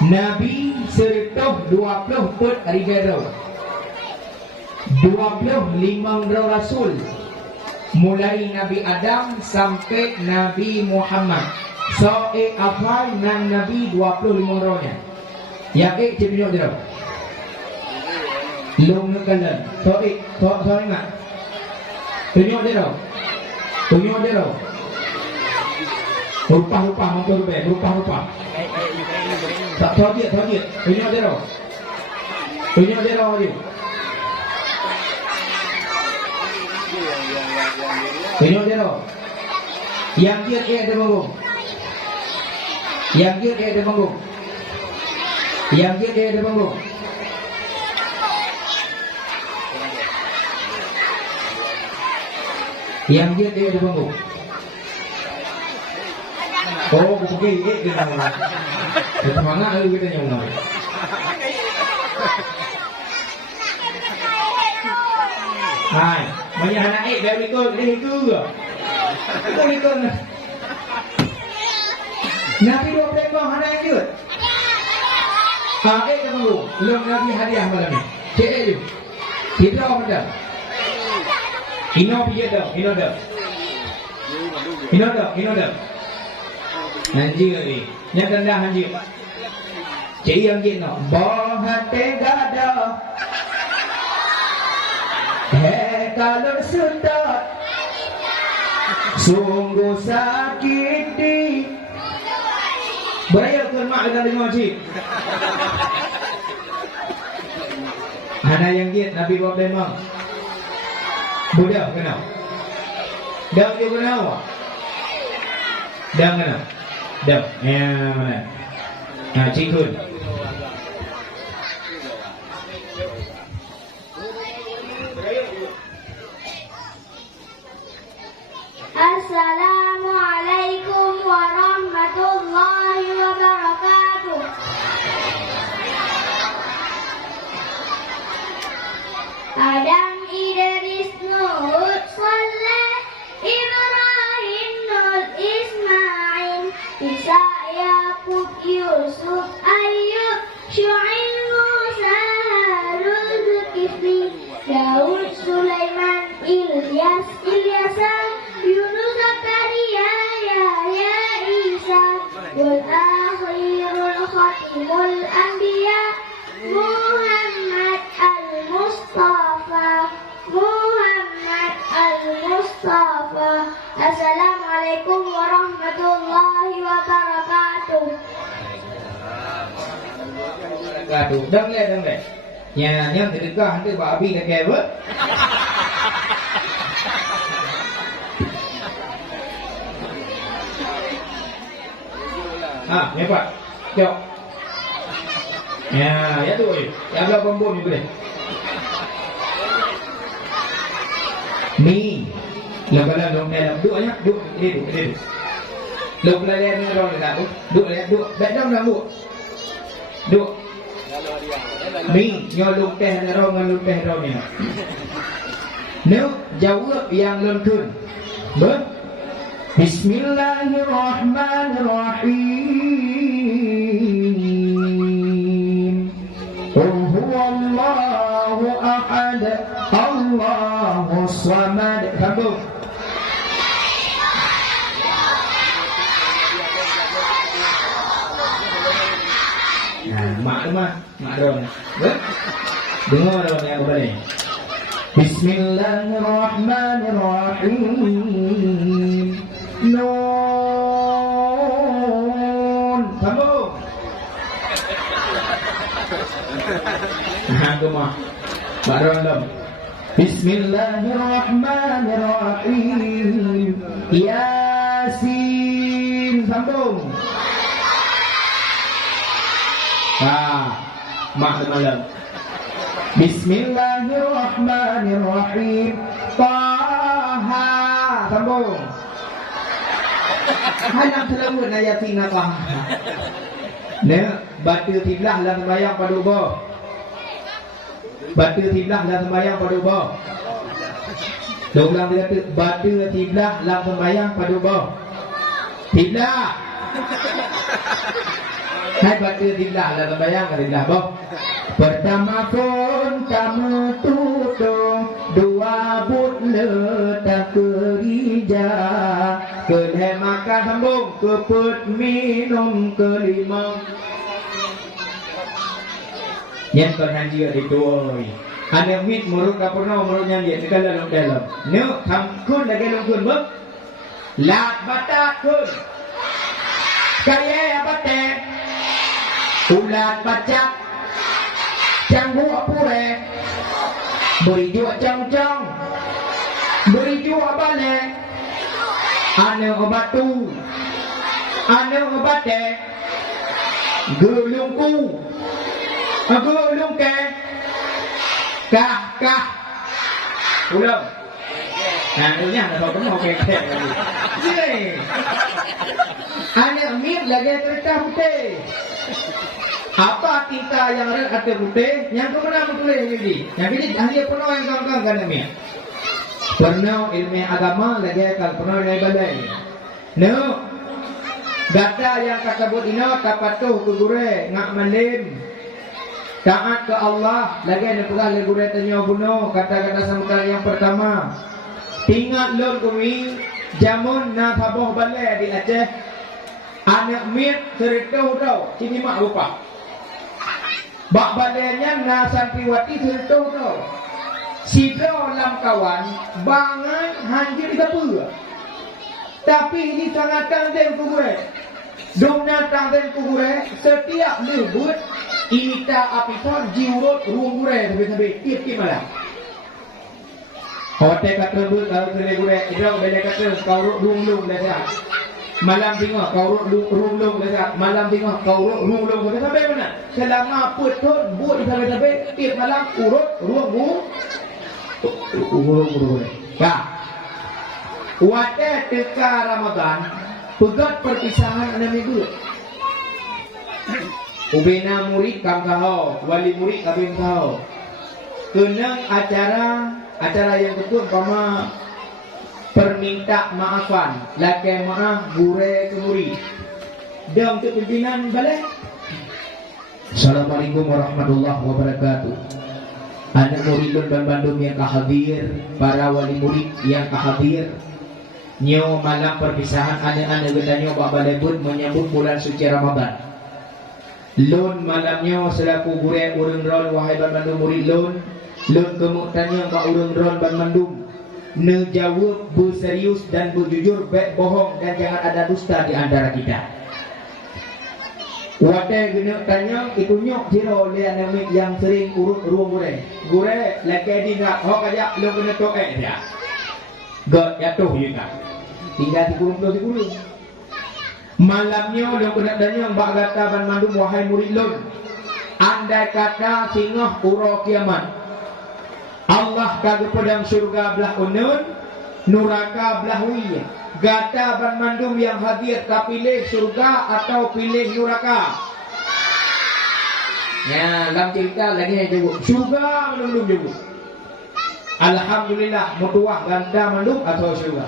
Nabi 120 put hari garo 25 rasul mulai Nabi Adam sampai Nabi Muhammad. So afal nan Nabi 25 rohnya. Ya cipinyo dia. Long nakalan. Sorry nga. Tunyo dia. Rupa-rupa motor be, rupa-rupa. Tak tahu dia. Tunyo dia. Tunyo dia. Yang dia ada bangun. Yang dia ada bangun. Oh, pergi kita nak. Kita mana kita nyong. Hai, banyak anak very good, ke? Very good. Nabi 20 anak itu. Kita tunggu. Belum Nabi hadiah malam ni. Cek dia. Kita apa dah? Ino dah. Hanji ni. Yang tanda hanji. Cik yang gino. Bahate gada. Kalau sudah sungguh sakiti. Beraya ke mak kita dengar cik. Mana yang git Nabi buat memang. Budak kena. Dah dia kena awak. Dah kena. Dah. Mana? Cik Kun. Assalamualaikum warahmatullahi wabarakatuh. Adam Idris Nuh Saleh Ibrahim Nuh Ismail Isa Yakub Yusuf Ayub Syuaib Musa Harun Zulkifli Daud Sulaiman Ilyas Ilyasan Yunus Zakaria Yahya Isa wal akhirul khatimul anbiya Muhammad al-Mustafa. Assalamualaikum warahmatullahi wabarakatuh. Dang le. Nya terdekat hantu babi dah kaya. Ya Pak. Jom. Ya tu. Ya belah bombom ni boleh. Ni. Lepas long dalam duduknya, duduk. Long dalam ni orang dah duduk. Baik dah duduk. Duduk. Ni nyolong teh orang ni. Nếu jawab yang lentun. Bismillahirrahmanirrahim. Qul huwallahu ahad. Allahus samad. Sambung. Mak dong. Dengar dong yang kembali. Bismillahirrahmanirrahim. Nun. Sambung. Gemah. Mak dong. Bismillahirrahmanirrahim. Yasin. Sambung. Mak malam. Bismillahirrahmanirrahim. Taha. Sambung. Hanam terlewat ayatin apa? Baca tiblah dalam sembahyang pada ubah. Baca tiblah dalam sembahyang pada ubah. Dia ulang dia kata baca tiblah dalam sembahyang pada ubah. Tiblah. Hai baca dillah lah bayang dillah boh. Pertama pun kamu tudung dua but letak kerja kedai makan sambung keput minum kelima. Yang kau hanji ada dua. Ada mit murut kapurna murut yang dia dekat dalam. Nuk kun lagi kun boh. Lat batak kun. Kaya batak. Ulat bacak. Chẳng bua pure beri jua cang beri jua bale ane obatu ane obate gulung ke kah ulang nah ini là thôi cũng ok gì ane miết lagi tercampur apa kita yang ada putih, yang pernah menulis ini, yang ini hanya pernah yang kawan-kawan kan namanya. Pernah ilmu agama lagi kalau pernah ilmu ibadah. No, gada yang tersebut ini kapatuh ke gure ngak malim, taat ke Allah lagi ada pula lagi gure tanya bunuh kata-kata sambutan yang pertama. Ingat lor kami jamun na paboh balai di Aceh, anak mit cerita tau, sini mak lupa. Bak badannya na santriwati serto tu. Sidro lam kawan bangan hanjir kapur. Tapi ini sangat tangden kubure. Domna tangden kubure setiap lebut ita apiton jiurut rumure sampai tiap malam. Hotel kata but kalau kubure idau bela kata kau rumlung dah. Malam tengok kau rumlung dekat malam tengok kau rumlung dekat sampai mana selama putus buat sampai tiap malam urut ruang ya wate teka Ramadan pegat perpisahan ada minggu ubena murid kam kau wali murid kabin kau kenang acara yang betul pama perminta maafan laki maaf gure ke murid dan untuk pimpinan balik. Assalamualaikum warahmatullahi wabarakatuh. Anak murid dan Bandung yang hadir, para wali murid yang hadir, nyo malam perpisahan anak-anak gedanya Pak Balebut menyambut bulan suci Ramadan. Lun malamnya selaku gure urang ron wahai Bandung murid lun kemuktannya Pak urang ron Bandung menjawab berserius dan berjujur, baik bohong dan jangan ada dusta di antara kita. Wadah guna tanya itu nyok jiro lian namik yang sering urut ruang gure laki di nak hok aja lo kena toke dia. God jatuh juga. Tinggal dikurung. Malamnya lo kena tanya mbak kata ban mandum wahai murid lun. Andai kata singoh uro kiamat. Allah kagak pedang surga belah unun, nuraka belah wiyah. Gata ban mandum yang hadir tak pilih surga atau pilih nuraka. Ya, dalam cerita lagi yang jawab surga belum jawab. Alhamdulillah mutuah ganda mandum atau surga.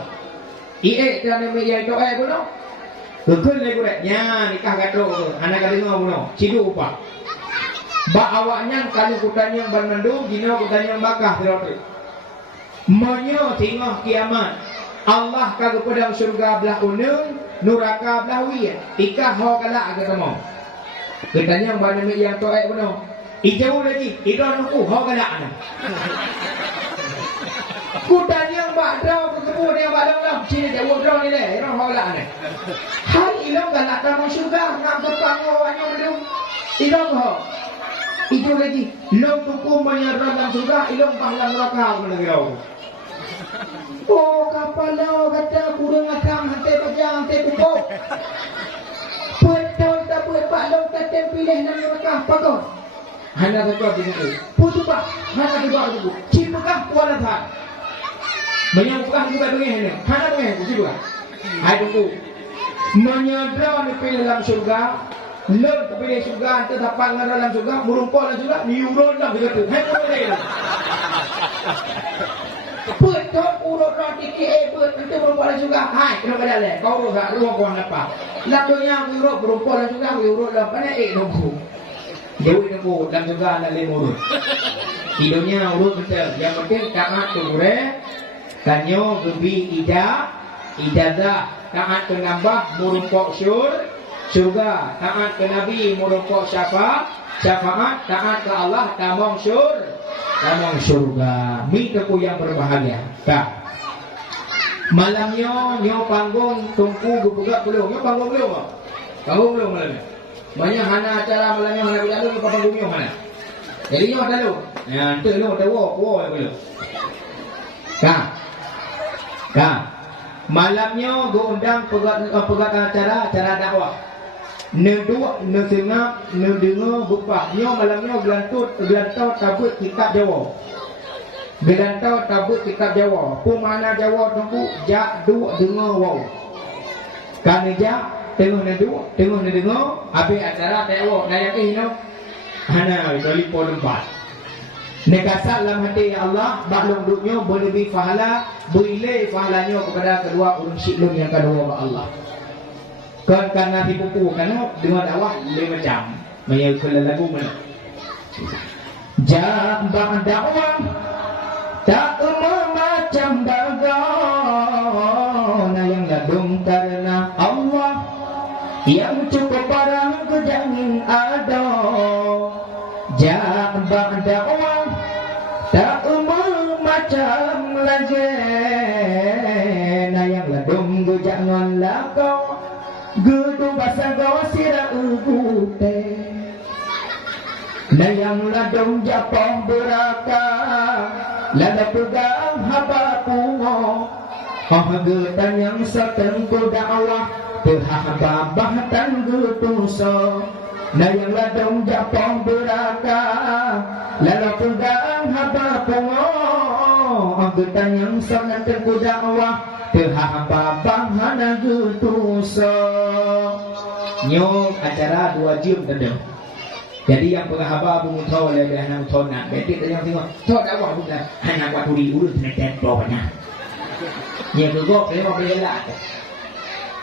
Iek dan yang itu buno. Kekul lagi kurek. Ya nikah gato anak kali ngau buno. Cidu upah. Ba awaknya kalau kutanya ban mandum, dino kutanya bakah terus. Monyo tengah kiamat. Allah kagak pedang surga belah unung, nuraka belah wiyah. Ikah ho galak ketemu. Ketanya ban yang toek buno. Ijau lagi, itu nunggu ho galak ana. Kutanya mbak dau ketemu dia mbak dau sini dia wudau ni leh, itu ho galak ana. Hai ilong galak tamu surga, ngam tepango anyo belum. Ilong ho. Itu lagi, long tuku menyerang dalam surga, ilong pahlang neraka menegau. Oh kapal lo kata kurang akam hantai pajang hantai pupuk. Betul tak buat pak lo kata pilih dalam neraka pakon. Hanya satu di situ. Putu pak, hanya dua itu. Cipukah kuala tak. Menyambukah juga begini. Hanya begini, cipuka. Hai tunggu. Menyerang pilih dalam surga. Lem kepilih surga, terdapat dalam surga, merumpah dalam surga, diurut dalam surga tu. Hai kau boleh. Betul urut roti ke, betul merumpah dalam surga. Hai, kenapa dah leh? Kau urut tak ruang kau apa? Lakunya aku urut perempuan juga aku urut lah pandai nunggu. Dewi nunggu dan juga nak lemur. Hidupnya urut betul. Yang penting taat kure, kanyo gebi ijazah, taat ke nambah murumpok surga, taat ke Nabi murumpok syafaat, taat ke Allah tamong surga. Mi teku yang berbahagia. Tak. Malamnya nyo panggung tungku gubugak belum? Nyo panggung belum? Panggung belum malamnya? Banyak hana acara malamnya hana berlalu nyo panggung nyo mana? Jadi nyo ada lu. Ya, tu lu ada wo belum. Kah. Malamnya go undang pegat acara dakwah. Nedua, nesengap, nedengar bupah. Nyo malamnya gelantau tabut kitab Jawa. Gelantau tabut kitab Jawa. Pemana Jawa tunggu jak duk dengar wow. Kan jak tengah dengar habis acara dakwah nayak no. Hana telefon tempat. Nekasat dalam hati ya Allah, baklung duknya boleh lebih pahala, boleh pahalanya kepada kedua urun syiklun yang kedua wa Allah. Karena dipupu karena dengan dakwah 5 jam. Menyekul lagu mana? Jambang dakwah tak macam bagana yang ladung karena Allah yang cukup barang kejangin ada. Jambang dakwah tak macam lagi na yang ladung jangan lakau gedung basah gawasira ugute na yang ladung japong beraka lada pegang haba pungo getan yang setempu dakwah terhaba bahatan getuso na yang ladung japong beraka lada pegang haba pungo getan yang setempu dakwah terhaba bahana getuso. Nyok acara 2 jam tadi. Jadi yang penghaba bungu tahu oleh anak tona. Betik tadi yang tengok. Tahu dakwah bukan anak waktu diurus dengan banyak. Yang bergok lewat bela.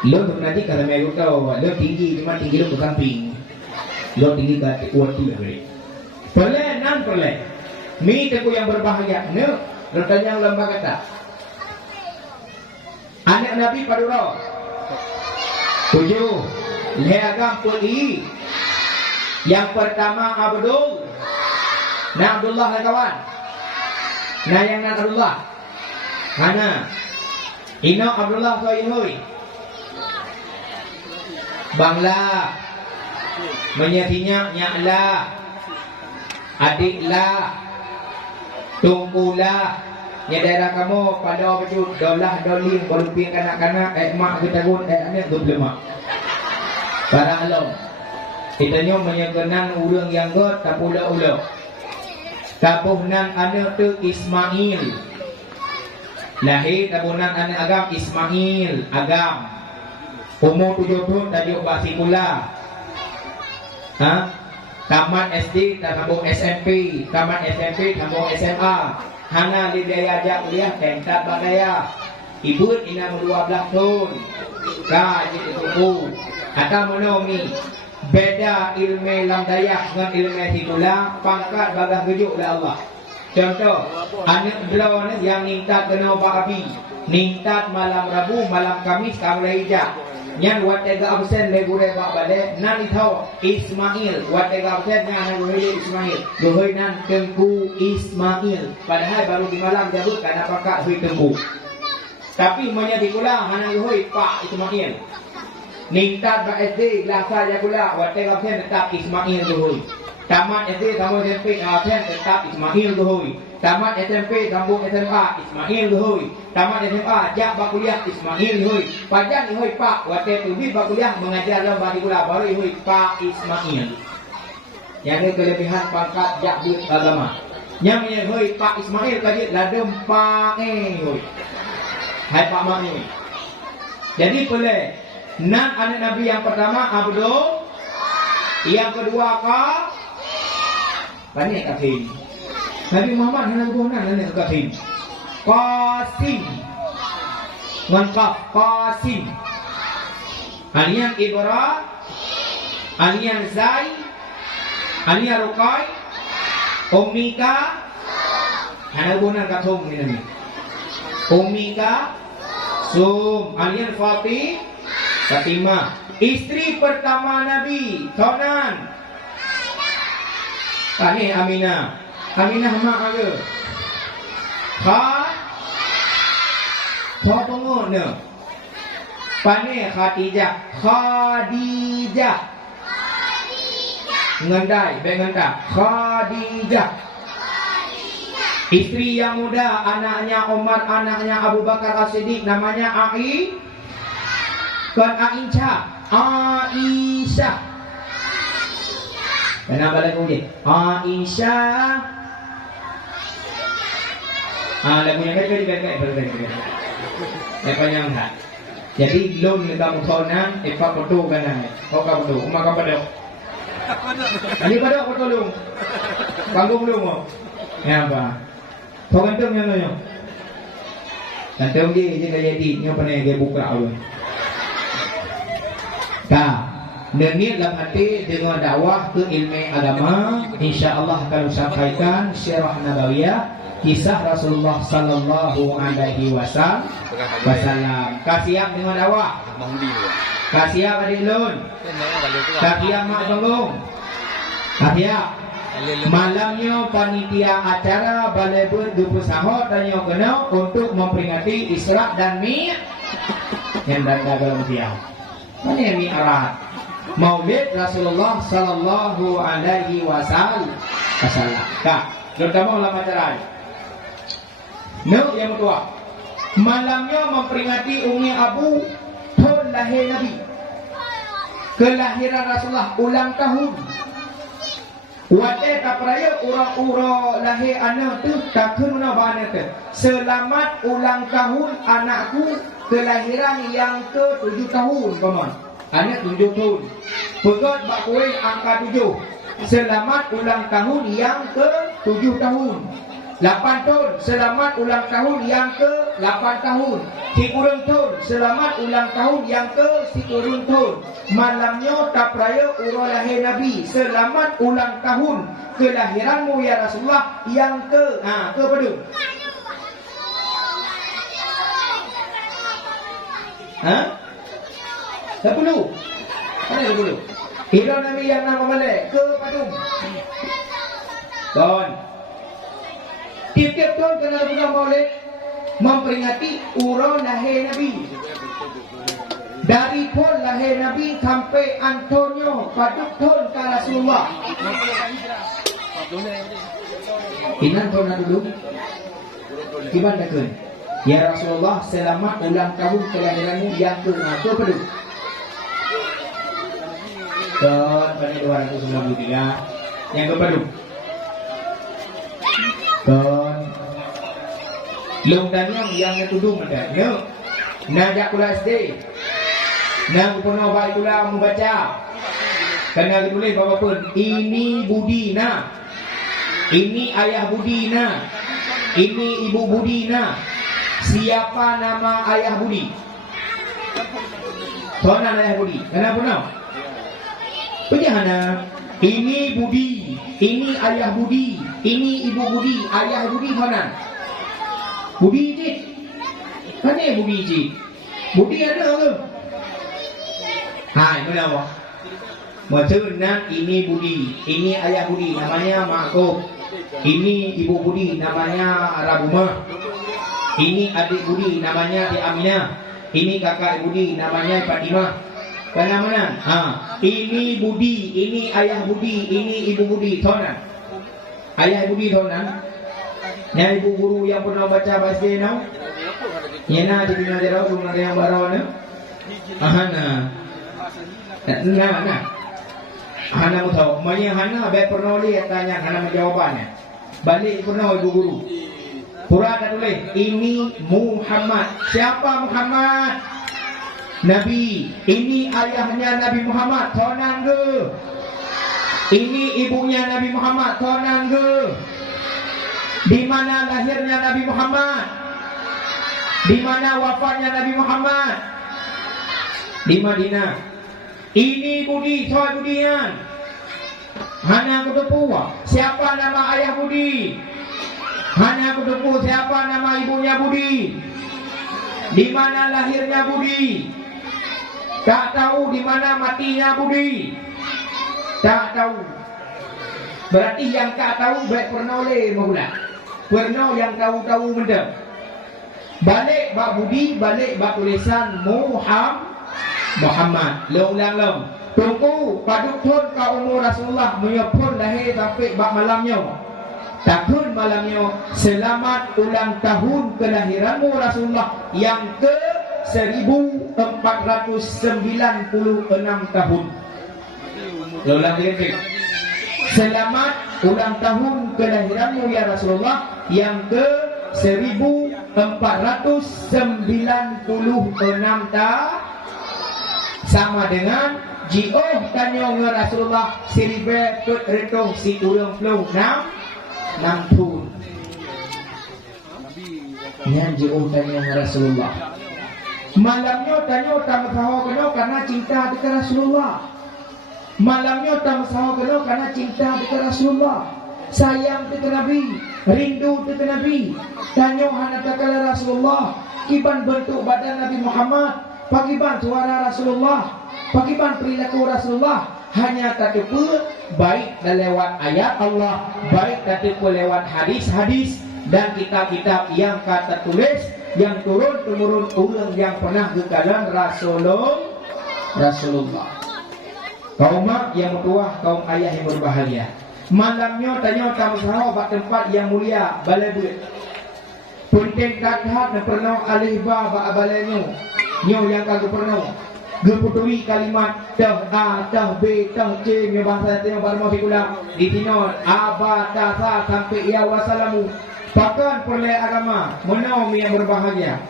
Lo tu nanti kalau mereka tahu lo tinggi cuma tinggi lo bukan ping. Lo tinggi kat kuat tu beri. Boleh nan boleh. Mi teku yang berbahagia. No. Lo tanya lembah kata. Anak Nabi Padura 7 Leagam Puli. Yang pertama Abdul na Abdullah kawan. Na yang na Abdullah Hana Ino Abdullah Soyinhui Bangla menyatinya nyaklah adiklah tunggulah ya daerah kamu pada baju dolah doling berluping kanak-kanak mak ketagun anak geblema para alam kita nyo menyegenan urang yang god tapula-ula tabuhnan anak tu Ismail lahir tabuhnan anak agam Ismail agam umur 7 tahun tajuk basikula tamat SD tambung SMP tamat SMP tambung SMA hana di daya ajak kuliah tentat badaya ibu ina 12 tahun ka jadi tunggu atau monomi beda ilmu lam dayak dengan ilmu hidula pangkat bagah gejuk oleh Allah. Contoh anak belau ni yang nintat kena Pak Abi nintat malam Rabu malam Kamis kamulai ijak nyan watega absen le gure bak bade nan ithau Ismail watega absen ngan gure Ismail gohoi nan Tengku Ismail padahal baru di malam jabut kana pakak hui Tengku tapi menyadi kula hana gohoi Pak Ismail nintat ba SD lasa ya kula watega absen tetap Ismail gohoi tamat SD sambung SMP absen tetap Ismail gohoi tamat SMP sambung SMA Ismail gohoi tamat SMA jak bak kuliah Ismail gohoi pajak gohoi Pak wate tubi bak kuliah mengajar lomba di kula baru gohoi Pak Ismail yang ini kelebihan pangkat jak di agama yang gohoi Pak Ismail tadi ladum Pak gohoi hai Pak Mak ni jadi boleh nan anak Nabi yang pertama Abdul yang kedua banyak kafir Nabi Muhammad hendak guna banyak kafir Qasim Qasim Anian Ibra, Anian Zai, Anian Rukai, Omika, ada guna katung ini. Omika, Sum, Anian Fatimah. Istri pertama Nabi, Tonan. Ini Aminah. Aminah mak ke? Tolong ne. Pane Khadijah. Ngandai, benganda. Khadijah. Istri yang muda, anaknya Umar, anaknya Abu Bakar As-Siddiq, namanya Aisyah. Kenapa lagu ni? Aisyah. Lagu yang baik. Panjang tak? Jadi lon kamu sonan, epa foto kan? Kau foto, umak pada. Ini pada foto lu. Panggung lu mo. Ya apa? Kau gantung yang tu. Gantung dia kaya di, ni apa ni? Dia buka awal. Niat dalam hati dengan dakwah ke ilmu agama, insya-Allah akan sampaikan sirah nabawiyah, kisah Rasulullah sallallahu alaihi wasallam. Kasiap dengan dakwah. Kasiap adik lun. Kasiap mak tolong. Kasiap. Malamnya panitia acara balai bersahur dan yang kena untuk memperingati Isra dan Mi'raj. Yang dalam siang. Mana yang Mi'raj? Maulid Rasulullah sallallahu alaihi wasallam. Terutama ulama acara. Yang kedua, malamnya memperingati Umi Abu tahun lahir Nabi. Kelahiran Rasulullah ulang tahun. Wadah tak peraya orang-orang lahir anak tu tak kena bana tu. Selamat ulang tahun anakku kelahiran yang ke-7 tahun paman. Anak 7 tahun. Pegot bak kuih angka 7. Selamat ulang tahun yang ke-7 tahun. 8 tahun. Selamat ulang tahun yang ke-8 tahun. 10 tahun. Selamat ulang tahun yang ke-10 tahun. Malamnya tak peraya urang lahir Nabi. Selamat ulang tahun kelahiranmu ya Rasulullah yang ke pada. Tak perlu. Mana dulu? Hidang Nabi yang nama Malay ke Padung. Tahun. Tiap-tiap tahun kena bulan Maulid memperingati urang lahir Nabi. Dari pun lahir Nabi sampai Antonio Paduk tahun ke Rasulullah. Inan tahun dulu. Gimana kan? Ya Rasulullah, selamat ulang tahun kelahiranmu yang ke-Paduk. Tahun pada 293 yang ke-Paduk. Tahun Long Danyang yang ketudung ada. Najak kula SD. Nang penuh baik kula membaca. Kena ditulis apa pun. Ini Budina. Ini ayah Budina. Ini ibu Budina. Siapa nama ayah Budi? Soalan ayah Budi. Kenapa nak? Bagaimana? Ini Budi, ini ayah Budi, ini ibu Budi, ayah Budi mana? Budi cik, mana Budi cik? Budi ada ke? Hai, mana awak? Maksudnya ini Budi, ini ayah Budi, namanya Makub. Ini ibu Budi, namanya Rabumah. Ini adik Budi, namanya Ti Aminah. Ini kakak Budi, namanya Fatimah. Karena mana? Ini Budi, ini ayah Budi, ini ibu Budi. Tahu tak? Ayah Budi tahu tak? Yang ibu guru yang pernah baca bahasa Inau? Yana di bina jarau rumah yang baru ni? Hana. Nah. Hana mu tahu. Mana Hana be pernah lihat tanya Hana jawabannya. Balik pernah ibu guru. Quran dah tulis. Ini Muhammad. Siapa Muhammad? Nabi, ini ayahnya Nabi Muhammad, tonan ke? Ini ibunya Nabi Muhammad, tonan ke? Di mana lahirnya Nabi Muhammad? Di mana wafatnya Nabi Muhammad? Di Madinah. Ini budi, soal budian. Hanya kutupu. Siapa nama ayah budi? Hanya kutupu siapa nama ibunya budi? Di mana lahirnya budi? Tak tahu di mana matinya budi. Tak tahu. Berarti yang tak tahu baik pernah oleh mula. Pernah yang tahu-tahu benda. Balik bak budi, balik bak tulisan Muhammad. Long. Tunggu paduk pun ke umur Rasulullah menyepun lahir sampai bak malamnya. Takun malamnya selamat ulang tahun kelahiranmu Rasulullah yang ke 1496 tahun. Ulang lagi. Selamat ulang tahun kelahiranmu ya Rasulullah yang ke 1496 sama dengan Jioh tanya dengan Rasulullah Siribe put retong si urang flow 6 tahun. Yang Jioh tanya dengan Rasulullah. Malamnya tanya tak masalah kena karena cinta dengan Rasulullah. Malamnya tak masalah kena karena cinta dengan Rasulullah. Sayang dengan Nabi, rindu dengan Nabi. Tanya hana takala Rasulullah, kiban bentuk badan Nabi Muhammad, pakiban suara Rasulullah, pakiban perilaku Rasulullah. Hanya tatipu baik lewat ayat Allah, baik tatipu lewat hadis-hadis dan kitab-kitab yang kata tulis yang turun-temurun orang yang pernah kekalan Rasulullah. Kaum mak yang tua, kaum ayah yang berbahagia. Malamnya tanya tamu sahabat tempat yang mulia balai. Punten kadhat na pernah alih ba babalenya. Nyo yang kagak pernah. Geputui kalimat tah a tah b tah c nyo bahasa teh barmo fikula di tino aba ta sa sampai ya wasalamu. Pakan perle agama menom yang berbahagia.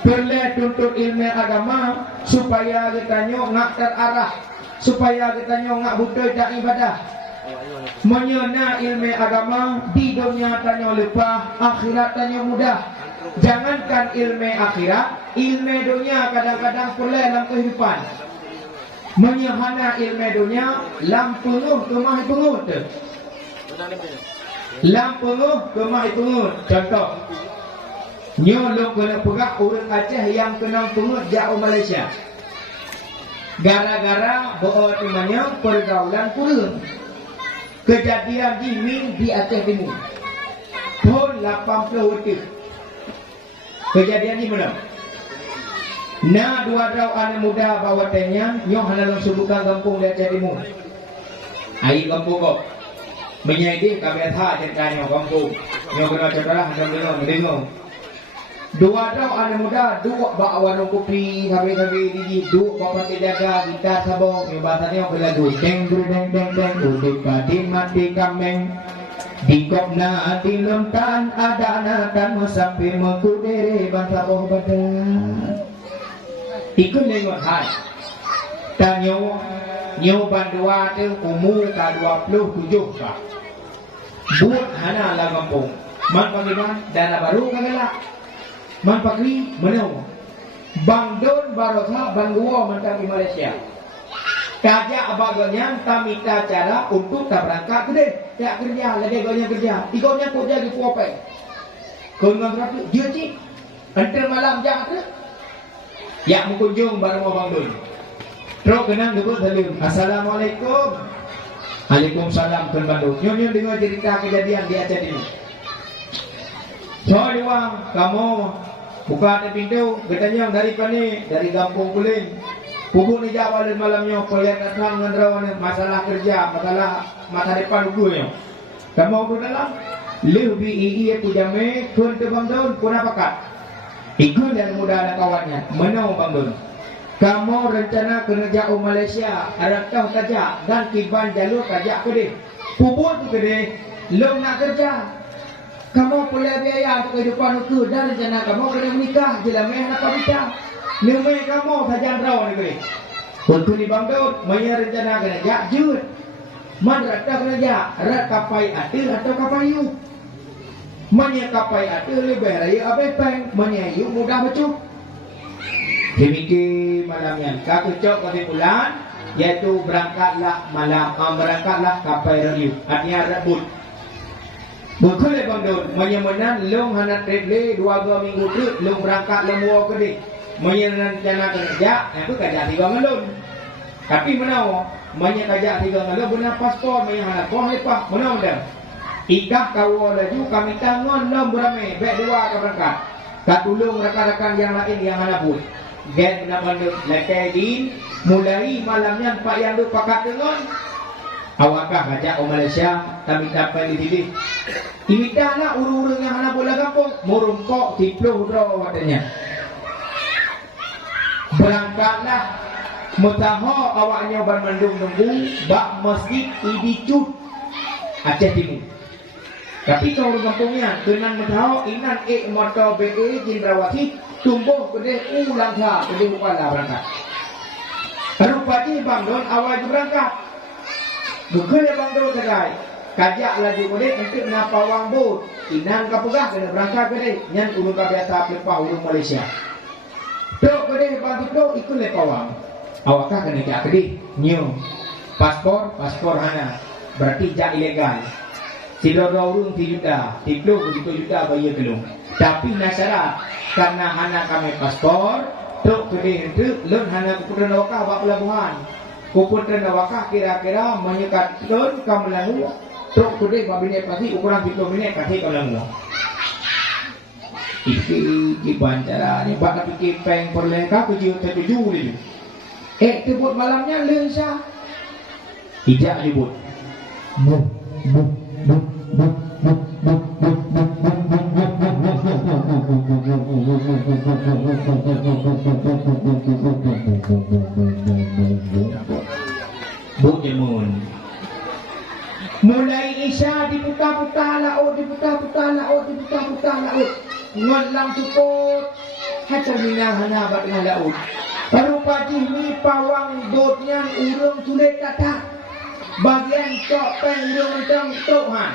Perle tuntut ilmu agama supaya kita nyo ngak terarah, supaya kita nyo ngak butuh dak ibadah. Menyena ilmu agama di dunia tanya lupa, akhirat tanya mudah. Jangankan ilmu akhirat, ilmu dunia kadang-kadang pulai dalam kehidupan. Menyehana ilmu dunia, lampunguh kemah pengut. Lampunguh kemah pengut. Contoh, nyolong kena pegak orang Aceh yang kena pengut jauh Malaysia. Gara-gara bawa temannya pergaulan kurang. Kejadian di Ming di Aceh Timur tahun 80. Kejadian di mana? Nah dua rau anak muda bawa tenya nyoh dalam subukan kampung di Aceh Timur. Ai kampung kok menyaidi kami tha ceritanya kampung nyoh kena ceritalah dengar. Dua rau anak muda dua bawa kopi sabi-sabi di dua bawa jaga gitar sabong yang bahasanya berlagu deng udik badin mati kameng di kopna ati lontan ada anakan sampai mengkudere bangsa boh badan ikut lewat hai tanyo nyoban dua tu umur ka 27 ka buat hana la kampung man pangiban dana baru kagala man pakri menau Bang Don Barokah Bang Gua mentang di Malaysia. Kajak abaganya tamita cara untuk tak berangkat gede. Tak kerja, lagi gonya kerja. Igonya kerja di Puapai. Kau ngam rapi, dia cik. Antar malam jak tu. Ya mengunjung bareng Bang Don. Terus kenang dulu salim. Assalamualaikum. Waalaikumsalam kan Bang Don. Nyonya dengar cerita kejadian di Aceh ini. Soal uang kamu buka pintu, katanya dari pani, dari kampung Kuling. Pukul ni jawab dan malamnya, kuliah datang dengan rawan masalah kerja, masalah masa depan gue. Kamu tu dalam, lebih iya pujame, kun ke Bang Don, pun apa kat? Ikut dan muda anak kawannya, menau Bang Don. Kamu rencana kena jauh Malaysia, adakah kerja dan kiban jalur kerja ke dia? Pukul tu ke dia, lo nak kerja. Kamu boleh biaya untuk kehidupan itu dan rencana kamu kena menikah jelas meh nak menikah. Nemai kamu saja raw ni. Untuk ni Bang Don, maya rencana kena jak jut. Man rata kena jak, rat kapai atil atau kapayu. Manya kapai atil lebih raya abai peng, manya yu mudah becup. Demikian malamnya, kak kecok kali bulan, yaitu berangkatlah malam, berangkatlah kapal review, artinya rebut. Bukan le bang don, menyemenan long hanat reble 2 minggu tu, long berangkat lemua ke dia. Menyemenan jana kerja, itu kerja 3 ngalun. Tapi menau, kerja 3 ngalun, benar paspor, hanat kau lepas, menau dah. Ikah kawal laju, kami tangan lom beramai, baik 2 ke berangkat. Katulung rakan-rakan yang lain yang hanat pun. Gen benar bandut, lekadin, mulai malamnya pak yang tu pakat dengan. Awakah ajak orang Malaysia, kami dapat di sini. Imidahlah urung-urung yang anak bola kampung, murumpok tiploh draw katanya. Berangkatlah, mutaho awaknya bermandung nunggu, bak masjid Idicut, Aceh Timur. Tapi kalau orang kampungnya, dengan mutaho inan motor BE Jindrawati, tumbuh kedai langkah, kedai upala berangkat. Rupanya Bang Don awal berangkat. Bukan ya Bang Don kedai. Kajak lagi boleh untuk nak pawang bot. Inan kapugah kena berangkat kedai. Nyan ulung kabiata pelepah ulung Malaysia. Dok kedai Bang Dok ikut le pawang. Awakah kena jak kedai. New. Paspor hana. Berarti jak ilegal. Tidak urung 3 juta. 3 juta bayar kelung. Tapi nasyarat karena hana kami paspor, dok kedai itu lun hana keputusan awakah bak pelabuhan. Keputusan awakah kira-kira menyekat lun kamelangu. Truk today babine pasti ukuran 30 minit kasih kalau mau. Iki bancara ni bak nak fikir peng perlengkap ke tertuju dia. Tebut malamnya lensa. Ijak nyebut. Bu jemun. Mulai Isya diputar-putar laut, ngelang support, hajar minah hana bat dengan laut. Baru pagi ni pawang botnya urung tulis kata, bagian cok peng urung macam tohan.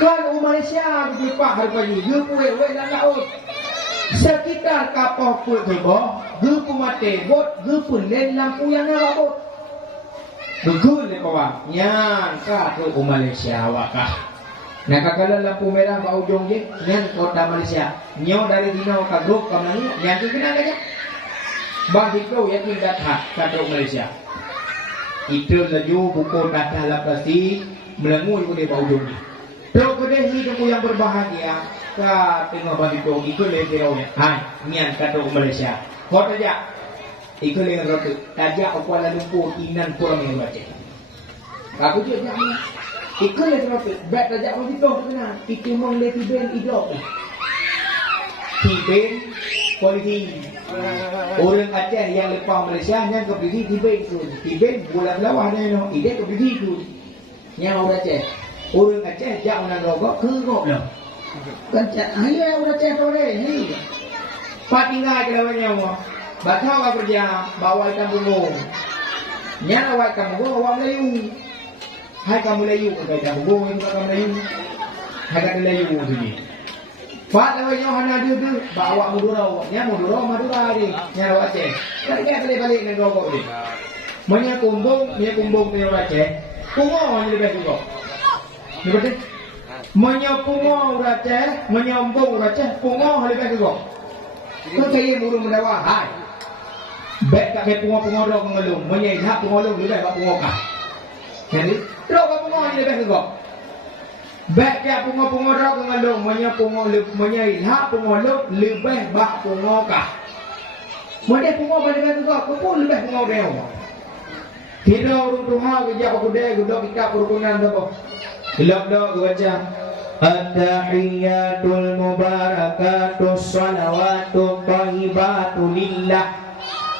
Kan Malaysia berlipat hari pagi, gepuwe dalam laut. Sekitar kapal pun tebak, gepu mati bot, gepu len lampu yang awak bot. Betul ni kawan, yang ke Malaysia awakah. Nak kagala lampu merah ke ujung je, yang kota Malaysia. Nyo dari dino kagok kamu yang tu kena aja. Bagi kau yang tidak hak kata Malaysia. Itu laju buku data lapasi melengu ibu di ujung ni. Terus kedai hidup yang berbahagia. Ka tengok bagi kau itu lebih rawnya. Hai, nian kata Malaysia. Kau saja. Ikut dengan roti. Tajak Kuala Lumpur inan kurang yang baca. Aku je jangan. Ikut dengan roti. Baik tajak orang itu kena. Itimong le Tiben hidup. Tiben polisi. Orang Aceh yang lepas Malaysia yang ke polisi Tiben tu. Tiben bulan bawah ni no. Ide ke polisi tu. Yang orang Aceh. Orang Aceh jak orang rogok kerok lah. Kan cak ayah orang Aceh tu deh. Ni. Pak tinggal ke lawannya semua. Bakal awak kerja, bawa ikan bungung. Yang awak ikan bungung, awak Melayu. Hai kamu Melayu, ikan bungung itu kamu Melayu. Hai kamu Melayu tu ni. Pak lawanya hana dia, bawa Madura. Yang Madura ni, yang awak Aceh. Balik balik dengan rokok ni. Banyak kumbung punya orang Aceh. Pungo yang lebih juga. Ni betul? Banyak pungo orang Aceh, menyambung orang Aceh, pungo lebih juga. Kau saya burung mendawa, hai. Baik tak kaya pungo-pungo dok mengelung, menyihak pungo lu lebih tak pungo kah. Jadi, teruk kau pungo ni lebih juga. Baik kaya pungo-pungo dok mengelung, menyihak pungo lu lebih tak pungo kah. Mana pungo lebih juga, kau pun lebih pungo dia. Tidak urung Tuhan kerja aku dek, dok kita kerukunan dok. Gelap dok baca. At-tahiyyatul mubarakatus salawatut thayyibatu lillah.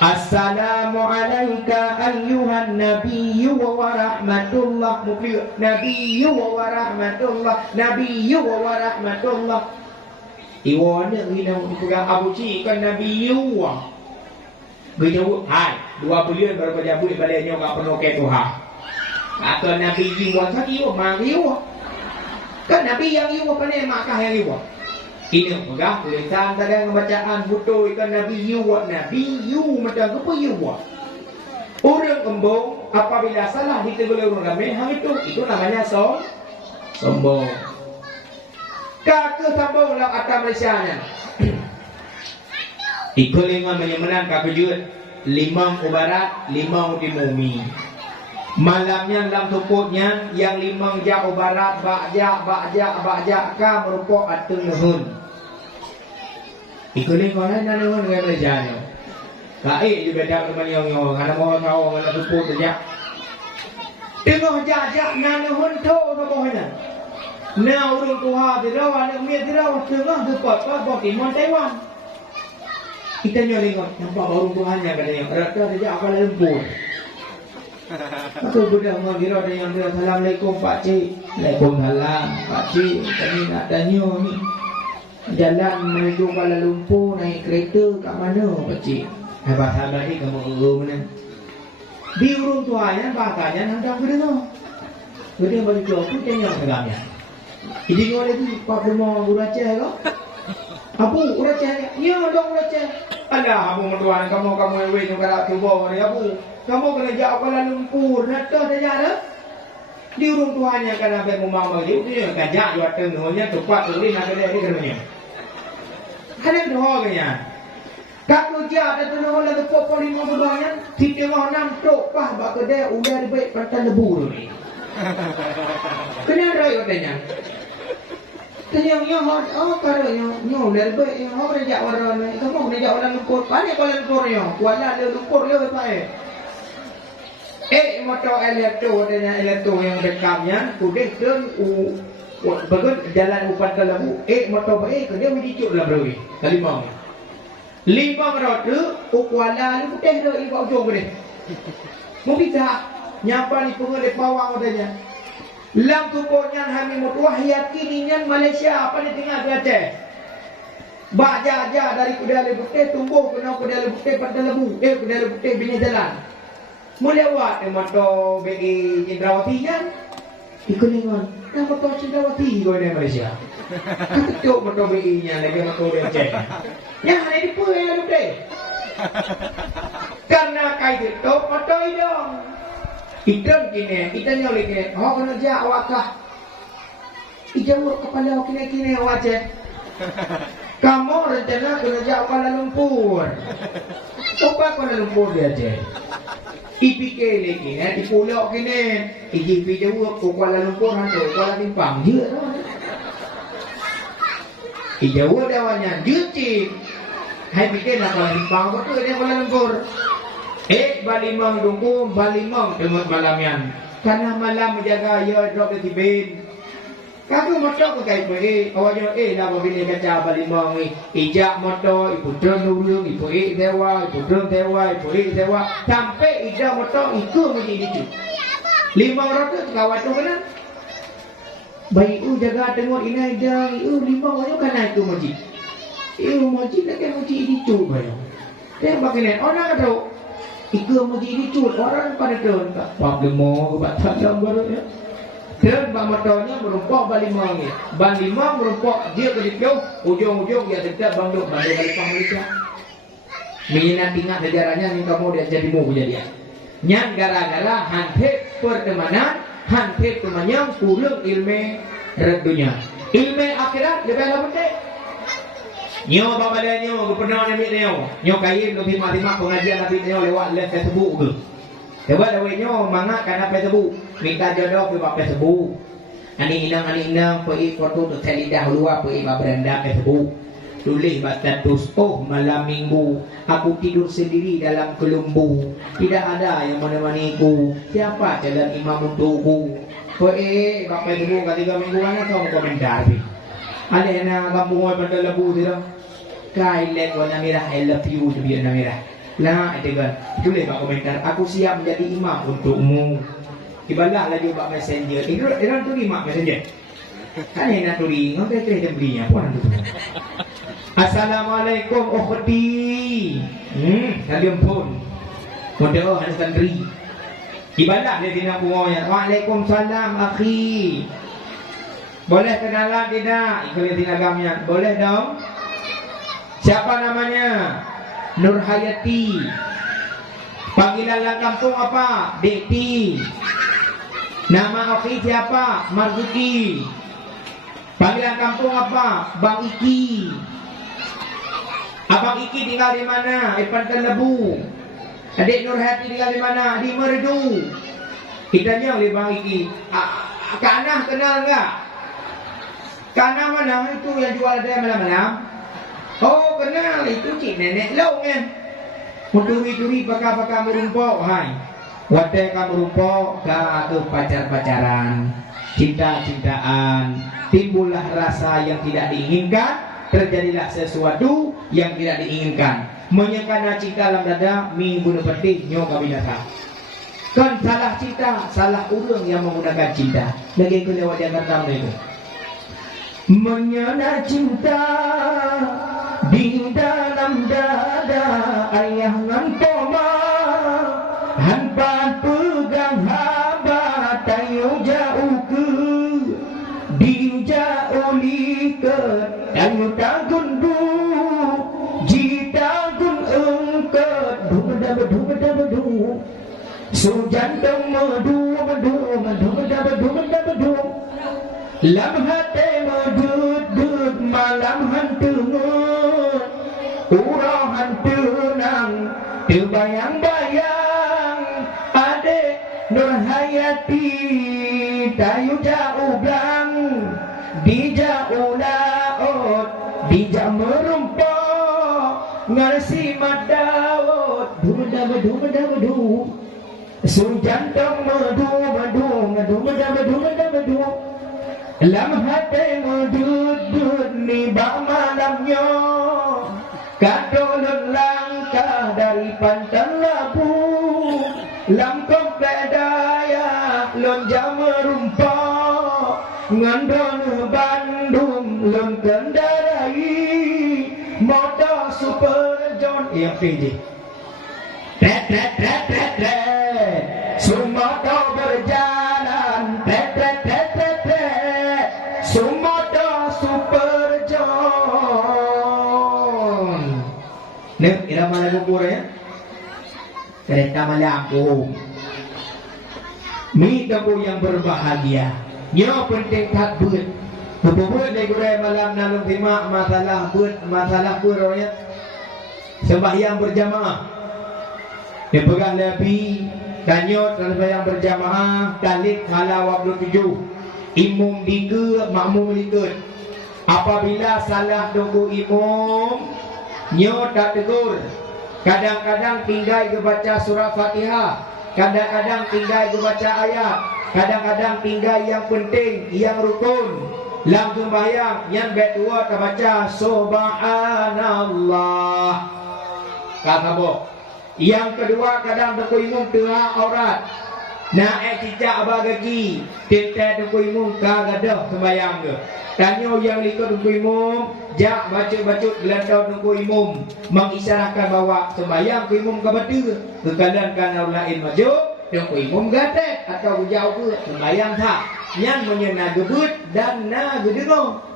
Assalamualaikum ayyuhan nabiyyu wa rahmatullah. Nabiyyu wa rahmatullah. Iwana hina dipegang Abu Ci kan nabiyyu. Berjawab, hai, 2 bulan baru berjabut baliknya enggak penuh ke Tuhan. Atau nabiyyu wa tadi wa kan Nabi yang iwa pandai makah yang iwa. Ini megah tulisan tadi bacaan butuh ikan Nabi iwa macam apa iwa. Orang embung apabila salah ditegur orang ramai, hang itu namanya sombong. Kakek sambung dalam atas Malaysia-nya. Ikolingan menyemenang kakejut 5 ubarat, 5 di bumi. Malamnya dalam tuputnya yang 5 jauh barat, bak-jak ka merupuk atung nuhun. Ikolingan dengan Malaysia-nya. Baik juga dah teman yang ada mau tahu ada tuput saja. Tengok jajak nana honto robohnya. Na urung tuha dirawa nak miat dirawa tengah dekat apa Timor Taiwan. Kita nyolingok nampak urung tuhannya katanya. Rata saja apa lembut. Aku sudah mau dirawa dengan dia. Assalamualaikum Pak Cik. Waalaikumsalam Pak Cik. Kami nak tanya ni. Jalan menuju Kuala Lumpur naik kereta kat mana Pak Cik? Sahabat-sahabat ni kamu mana? Di urung tuanya bahasanya nanti aku dengar. Kemudian balik jauh pun tengok segamnya. Ini kau lagi Pak Demo Uraceh ke? Abu Uraceh? Ya dong Uraceh. Alah abu mentuan kamu ewe yang kalau cuba ni abu. Kamu kena jauh Kuala Lumpur. Nata saja dah. Di urung tuanya kan sampai memang bagi dia kajak jual tengahnya tepat tu ni nak dia kerana. Kan itu hoganya. Kak kerja ada tengah orang tepuk polis mobilnya, di tengah 6 truk pah bak kedai udah baik pantan lebu ni. Kena raya katanya. Tanya nyoh, karanya nyoh dari baik yang orang jak orang ni, kamu kena jak orang Lumpur, mana Kuala Lumpur nyoh, Kuala Lumpur le baik. Motor elektro yang rekamnya, kudet dan bagus jalan upat lebu. Motor baik dia mendijuk dalam rawi. Kalimau. 5 roda Kuala Lumpur teh dah ibu ujung ni. Mau bisa nyapa ni pengelih pawang katanya. Lam tupuknya kami mutuah yakininya Malaysia apa ni tinggal Aceh. Bak jaja dari Kuala Lumpur tumbuh kena Kuala Lumpur pada lebu. Kuala Lumpur bini jalan. Melewat motor BI Cendrawati kan. Ikulingan. Dah motor Cendrawati kau di Malaysia. Ketuk motor BI-nya lagi motor Aceh. Yang ada di Kuala Lumpur. Karena kait itu motor hidung. Hidung kini, kita nyolek kini. Oh kena jak awakah. Ijawur kepala kini awak je. Kamu rencana kena jak Kuala Lumpur. Apa Kuala Lumpur dia je? IPK lagi, di pulau kini. IJP jauh ke Kuala Lumpur hantu Kuala Limpang je. Ijawur dia awaknya jucik. Hai pikir nak Kuala Limpang betul dia Kuala Lumpur. Balimang dungku, balimang tengok malamian. Karena malam menjaga ya drop di bin. Kamu motor ke kai pergi, awaknya nak beli kaca balimang ni. Ijak motor, ibu drone nurung, ibu dewa, ibu drone dewa, ibu dewa. Sampai ijak motor ikut menjadi itu. 5 roda kawat tu kena. Baik jaga tengok ini ada, 5 roda kena itu masjid. Masjid nak kan masjid itu bayar. Dia bagaimana? Orang tahu. Ikut masjid itu orang pada turun tak. Pak demo buat dalam barunya. Dan bang motornya merumpak balimang ni. Balimang merumpak dia ke jauh. Ujung-ujung dia tetap banduk balik Malaysia. Minat ingat sejarahnya ni kamu dia jadi mu kejadian. Yang gara-gara hantet pertemanan, hantet temannya kurang ilmu dunia. Ilmu akhirat lebih penting. Nyo bapa dia nyo pernah ambil nyo kain lebih mati-mati pengajian Nabi nyo lewat live Facebook tu. Lewat nyo mangak kana Facebook minta jodoh ke bapa Facebook. Ani inang pergi foto tu selidah luar pergi beranda Facebook. Tulis status malam minggu aku tidur sendiri dalam kelumbu. Tidak ada yang menemaniku. Siapa jalan imam untukku? Bapa Facebook ketiga minggu mana kau komentar ni. Ada yang kampung orang pada lebu tu dah. Kailan warna merah, I love you tu warna merah. Lah, itu kan. Tulis bak komentar. Aku siap menjadi imam untukmu. Ibalah lagi bak messenger. Orang tu imam messenger. Kan yang nak tulis. Ngapa kita belinya? Apa orang tu? Assalamualaikum ukhti. Kalian pun. Mudah ada santri. Ibalah dia tina bungonya. Waalaikumsalam akhi. Boleh kenalan tidak? Ikut agamanya. Boleh dong? Siapa namanya? Nur Hayati. Panggilan dalam kampung apa? Dekti. Nama akhi siapa? Marzuki. Panggilan kampung apa? Bang Iki. Abang Iki tinggal di mana? Di Pantai Lebu. Adik Nurhati tinggal di mana? Di Merdu. Kita tanya oleh Bang Iki, Kak Anah kenal enggak? Kak Anah mana? Itu yang jual ada malam-malam. Oh kenal, itu cik nenek long kan. Muturi-turi pakar-pakar merumpok. Hai, wadai kamu merumpok ke pacar-pacaran, cinta-cintaan. Timbullah rasa yang tidak diinginkan, terjadilah sesuatu yang tidak diinginkan. Menyekana cinta dalam dada, minggu depan nyoka binatang. Kan salah cinta, salah orang yang menggunakan cinta. Lagi aku lewat yang pertama itu. Menyana cinta di dalam dada ayah ngantoma, hanpa pegang haba tayo jauh ke di jauh liket tayo tagun du jita gun engket du Sujantung madu lam hati medut malam hantu urang hantu nang terbayang-bayang adek Nurhayati tayu jauh blang di jauh laut di jauh merumpok ngarsi madawot du Sujantung madu lam hati medut ni bak malamnya kadolun langkah dari Pantai Lebu lam komplek daya lonjang merumpok ngandon Bandung lon kendarai motor Super John yang PJ tret Sumoto berjalan tret Sumoto Super John. Nih, irama lagu Korea. Kereta Malampung. Mi tempo yang berbahagia. Nyo penting tak buat. Kebubuhan dari Korea malam nalung terima masalah Korea. Sembahyang berjamaah. Dia pegang Nabi Tanyot sembahyang berjamaah Khalid malam 27 Imum dikut makmum dikut. Apabila salah tunggu imum Nyo tak tegur. Kadang-kadang tinggal ke baca surah Fatihah, kadang-kadang tinggal ke baca ayat, kadang-kadang tinggal yang penting, yang rukun. Lam sembahyang yang betua tak baca Subhanallah. Kata boh. Yang kedua kadang tengku imum tengah aurat. Nak cicak abagaki, tete tengku imum kagadah sembahyang ke. Tanyo yang likut tengku imum, jak baca-baca gelantau tengku imum, mengisyaratkan bahawa sembahyang tengku imum ke betul. Kekalan lain maju, tengku imum gatek atau jauh ke sembahyang tak. Yang menyena gebut dan na gedengong.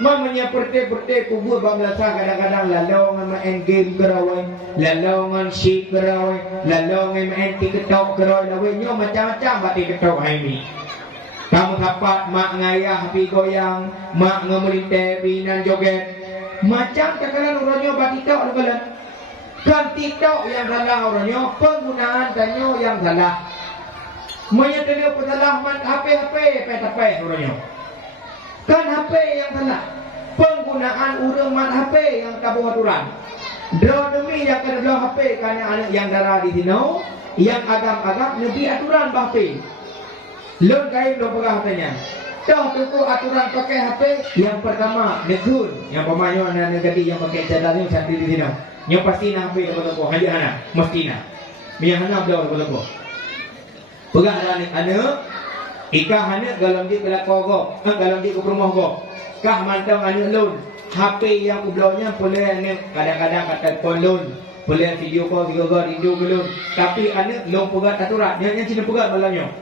Mamanya perti-perti kubur bangsa kadang-kadang lalongan main game kerawai, lalongan syik kerawai, lalongan main TikTok kerawai, lawainya macam-macam batik TikTok hari ni. Kamu dapat mak ngayah pi goyang, mak ngemelinte binan joget. Macam kadang-kadang orangnya batik TikTok lebalan. Kan TikTok yang salah orangnya, penggunaan tanyo yang salah. Menyeteliu kesalahan HP orangnya. Kan HP yang salah. Penggunaan urang man HP yang tak buat aturan. Draw demi yang kena draw HP kan yang darah di sini, yang agam-agam lebih aturan HP. Lon kain belum pegang HP-nya. Dah tuku aturan pakai HP yang pertama nekun, yang pemayo anak negeri yang pakai cadar ni satu di sini. Yang pasti nak HP dapat tuku haji anak mesti nak. Yang anak dah dapat tuku. Pegang anak Ikah anak galam di belakang go, galam di rumah go. Kah mantang anak lun. HP yang ublaunya boleh anak kadang-kadang kata phone lun, boleh video call rindu ke lun. Tapi anak lun pegat aturan, yang cina pegat malamnya.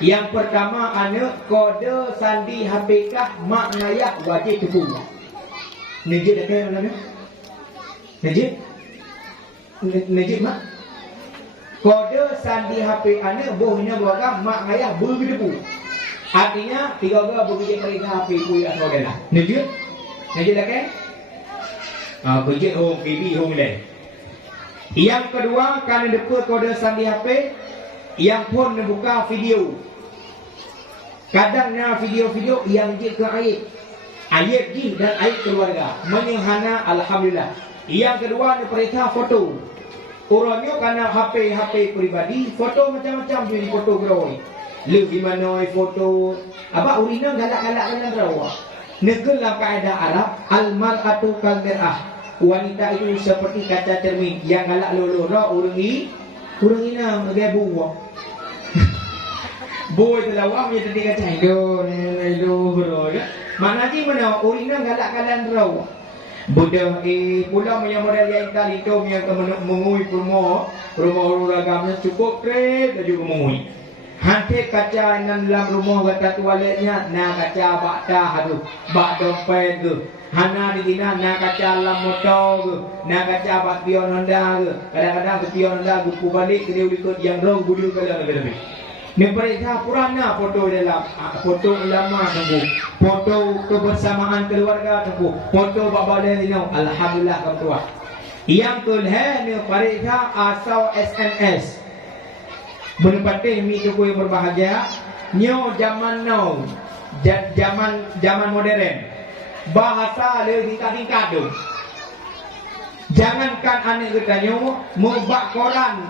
Yang pertama anak kode sandi HP kah mak ngayah wajib tepu. Nejit ada malamnya? Nejit mak? kode sandi HP anak bohnya bawa mak ayah bergedebu. Artinya tiga orang bekerja perintah HP ku ya saudara. Nujud? Nujud lagi? Kerja home baby home lain. Yang kedua kan depa kode sandi HP yang pun buka video. Kadangnya video-video yang je ke ayat ji dan ayat keluarga menyehana alhamdulillah. Yang kedua ni perintah foto. Orangnya karena HP pribadi, foto macam-macam jadi foto beroi. Lebih mana foto apa urina galak-galak dengan rawa. Negara kaedah Arab al-mar'atu kal-mir'ah. Wanita itu seperti kaca cermin yang galak lolora orang ina gabu. Boy telawang dia tadi kaca itu beroi. Mana ji mana urina galak-galak rawa. Budak pulang yang model yang tadi itu yang mengui rumah ragamnya cukup keren dan juga mengui. Hantik kaca dalam rumah kata tualetnya nak kaca bakta aduh bak dompet ke. Hana di dina nak kaca dalam motor ke, nak kaca bak pion Honda ke. Kadang-kadang ke pion Honda gupu balik ke dia ikut yang rong budu ke lebih. Ni perintah purana foto dalam foto ulama tunggu, foto kebersamaan keluarga tunggu, foto bapa dan dinau alhamdulillah kamu tua. Yang kelima ni perintah asal SMS. Menepati mi tu yang berbahagia, nyo zaman now, zaman modern. Bahasa lebih tingkat tu. Jangankan aneh kita nyo, mau bak koran.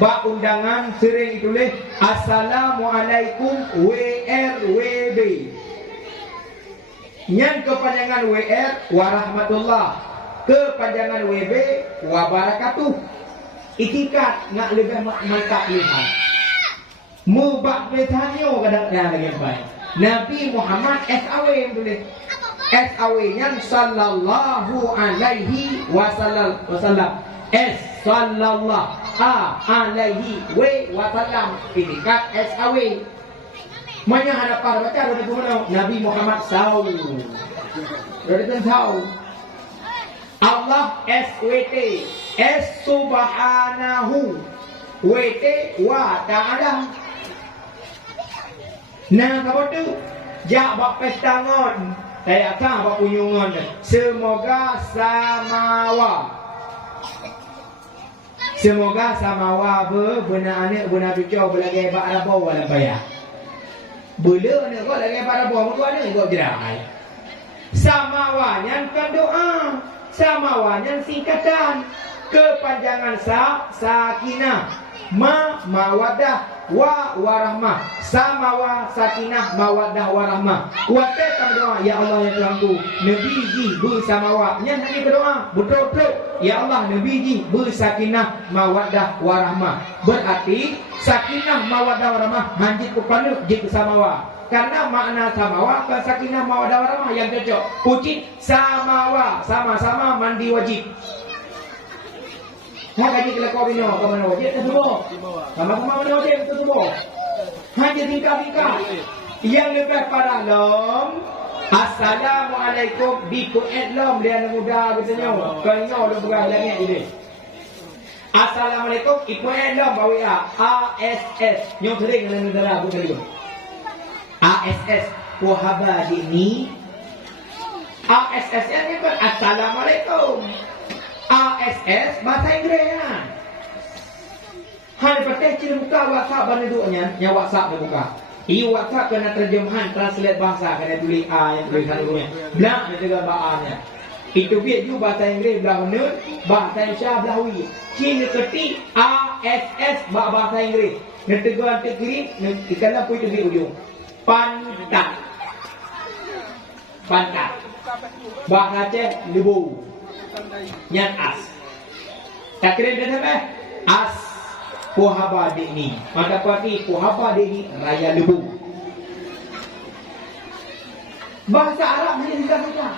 Bak undangan sering ditulis Assalamualaikum WRWB. Nyan kepanjangan WR warahmatullah, kepanjangan WB wabarakatuh. Itikat ngak lebih mantap lihat. Mubak betanyo kadang-kadang lagi baik. Nabi Muhammad SAW tulis. SAW nya sallallahu alaihi wasallam. Sallallahu alaihi wasallam. Itikat SAW. Mana hadapan baca dari mana? Nabi Muhammad SAW. Dari tahu. Allah SWT. S subhanahu WT wa ta'ala. Nah kamu tu jak bak pesta ngon. Saya akan bak punyungan. Semoga samawa benar anak benar cucu belagi bak rabau wala bayar. Bela anak kau lagi bak rabau mutu anak kau jerai. Samawanya kan doa. Samawanya singkatan. Kepanjangan sakinah mawadah warahmah. Samawa sakinah mawadah warahmah. Kuatkan doa ya Allah ya Tuhanku, Nabi ji bersamawa. Nya ni berdoa betul-betul ya Allah Nabi ji bersakinah mawadah warahmah. Berarti sakinah mawadah warahmah manjit kepada ji bersamawa. Karena makna samawa ke sakinah mawadah warahmah yang cocok. Pucit samawa sama-sama mandi wajib. Hanya kaji kelakau bino, kamu wajib tersebut. Sama-sama mana wajib tersebut. Hanya tingkah-tingkah. Yang lebih pada lom. Assalamualaikum di kuat lom dia muda biasanya. Kalau lo berah langit ini. Assalamualaikum ikuat lom bawa ASS. Nyok sering dengan negara aku tadi. ASS Wahaba ini. ASS ini kan Assalamualaikum. ASS bahasa Inggeris kan. Hanya perteh ciri buka WhatsApp bani duanya, nya WhatsApp dia buka. Ini WhatsApp kena terjemahan translate bahasa kena tulis A yang tulisan duanya. Belak dia juga bahannya. Itu biar juga bahasa Inggeris belah mana, bahasa Indonesia belah wi. Ciri ketik ASS bahasa Inggeris. Neteguan kiri, dikena pun itu di ujung. Pantat. Bahasa Aceh lebu. Yang as. Tak kira dia apa? As Pohaba Dini. Maka pati Pohaba Dini Raya Lebu. Bahasa Arab ni dikatakan.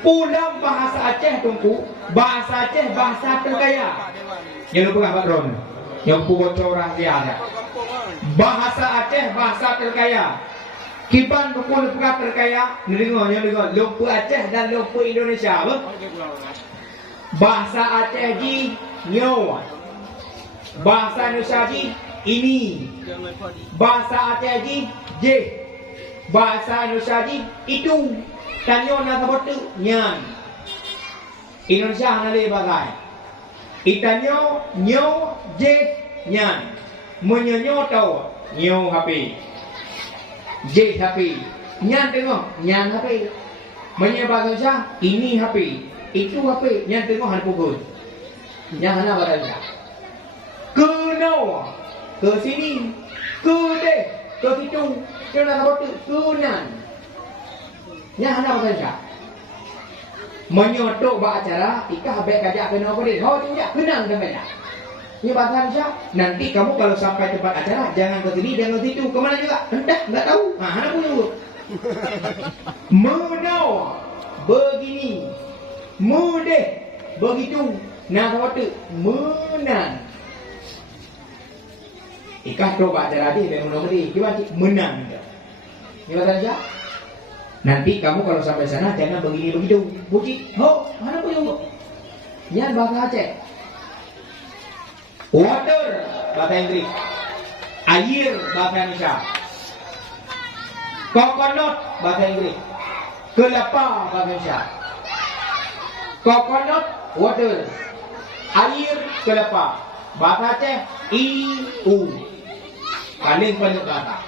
Pulang bahasa Aceh tunggu. Bahasa Aceh bahasa terkaya. Yang lupa Pak Ron. Yang bocor rahasia. Bahasa Aceh bahasa terkaya. Kiban buku lupa terkaya, dengar lupa Aceh dan lupa Indonesia. Bahasa Aceh ji nyawa. Bahasa Indonesia ji ini. Bahasa Aceh ji je. Bahasa Indonesia ji itu. Tanyo na sabot tu nyan. Indonesia nale bagai. Itanyo nyo je nyan. Menyonyo tau nyo hapi. Je hapi. Nyan tengok nyan hapi. Menye bahasa Indonesia ini hapi. Itu hapi. Nyan tengok han pukul. Nyan hana bahasa Indonesia. Ke no. Ke sini. Ke de. Ke situ. Ke na sabot tu. Ke nyan. Nyan hana bahasa Indonesia. Menyotok buat acara, ikah habis kajak kena apa dia. Oh tidak, kenang sampai dah. Ini bahasa Indonesia. Nanti kamu kalau sampai tempat acara, jangan ke sini, jangan ke situ. Kemana juga? Entah, enggak tahu. Mana punya urut. Menawa, begini. Mudah, begitu. Nah, waktu menang. Ikah tu buat acara dia, dia menang dia. Gimana cik? Menang. Ini bahasa Indonesia. Nanti kamu kalau sampai sana jangan begini begitu. Puji, ho, mana punya urut? Ini bahasa Aceh. Water bahasa Inggris. Air bahasa Indonesia. Coconut bahasa Inggris. Kelapa bahasa Indonesia. Coconut water. Air kelapa. Bahasa Aceh IU. Paling banyak bahasa.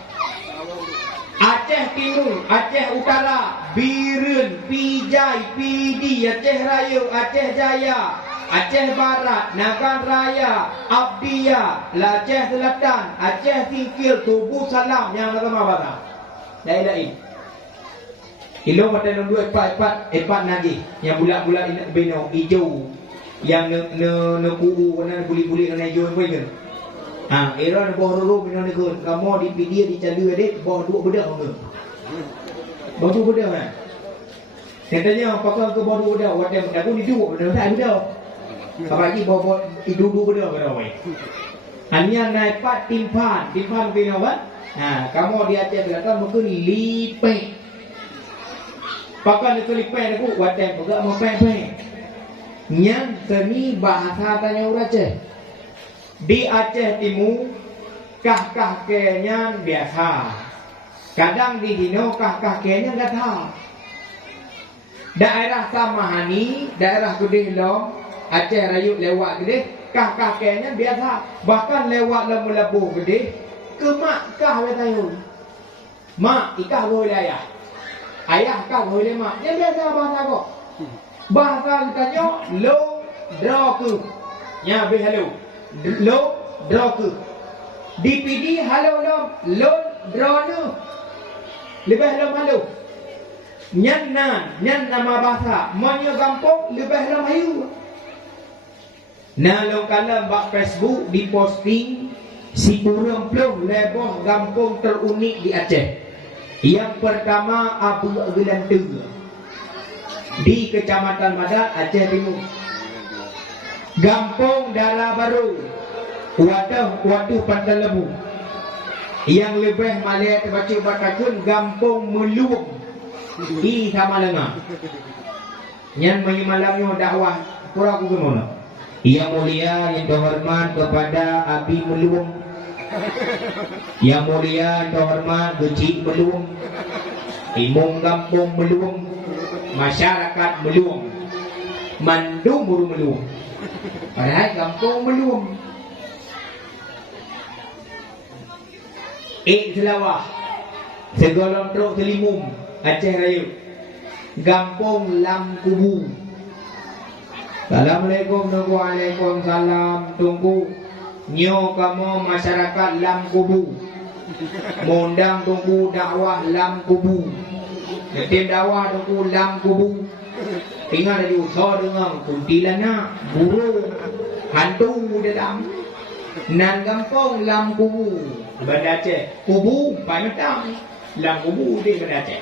Aceh Timur, Aceh Utara, Biren, Pijai, Pidi, Aceh Raya, Aceh Jaya, Aceh Barat, Nagan Raya, Abdiya, Aceh Selatan, Aceh Singkil, Tubuh Salam, yang nama bahasa. Lain-lain. Ilo mata nombor empat lagi. Yang bulat-bulat beno hijau. Yang ne kubu warna buli-buli warna hijau pun. Era bawah rulu bina negara. Kamu di video di calu adik bawah dua budak orang. Bawah dua budak kan. Katanya pakai ke bawah dua budak. Wadah aku ni dua budak tak budak. Apalagi bawah dua budak kan orang. Hanya naik pat timpan bina kan. Kamu di Aceh belakang mungkin lipai. Pakai ni lipai aku wadah budak mau pai. Yang seni bahasa tanya orang Aceh. Di Aceh Timur kah kenya biasa. Kadang di Dino kah kenya enggak tahu. Daerah Samahani, daerah Gede Long, Aceh Rayut lewat Gede, kah kenya biasa. Bahkan lewat Labu Gede, ke mak kah tahu. Mak ikah boleh ayah. Ayah kah boleh mak. Dia biasa bahasa kok. Bahasa tanya lo draw ke. Nya be hello. Lo draw ke DPD halo lo draw nu lebih halo nyan nama bahasa monyo gampong lebih hayu lo kala bak Facebook di posting si kurang ploh leboh gampong terunik di Aceh. Yang pertama Abu Gelantu di Kecamatan Madat, Aceh Timur. Gampong Darah Baru, Waduh Pantai Lebu. Yang lebih malai terbaca batakan Gampong Meluung di Tamalanga. Yang menyimalangnya dakwah pura aku kemana. Yang mulia yang terhormat kepada Abi Meluung. Yang mulia yang terhormat Gecik Meluung, Imam Gampong Meluung, masyarakat Meluung, Mandumur Meluung. Padahal Gampong Meluung. Selawah, Segolong Truk Selimum, Aceh Raya. Gampong Lam Kubu. Assalamualaikum, Waalaikumsalam. Tunggu nyo kamu masyarakat Lam Kubu. Mondang tunggu dakwah Lam Kubu. Tim dakwah tunggu Lam Kubu. Tinggal dari usaha dengan kuntilanak, burung, hantu dalam. Nan Gampong Lam Kubu. Banda Aceh. Kubu Panetang. Lam Kubu di Banda Aceh.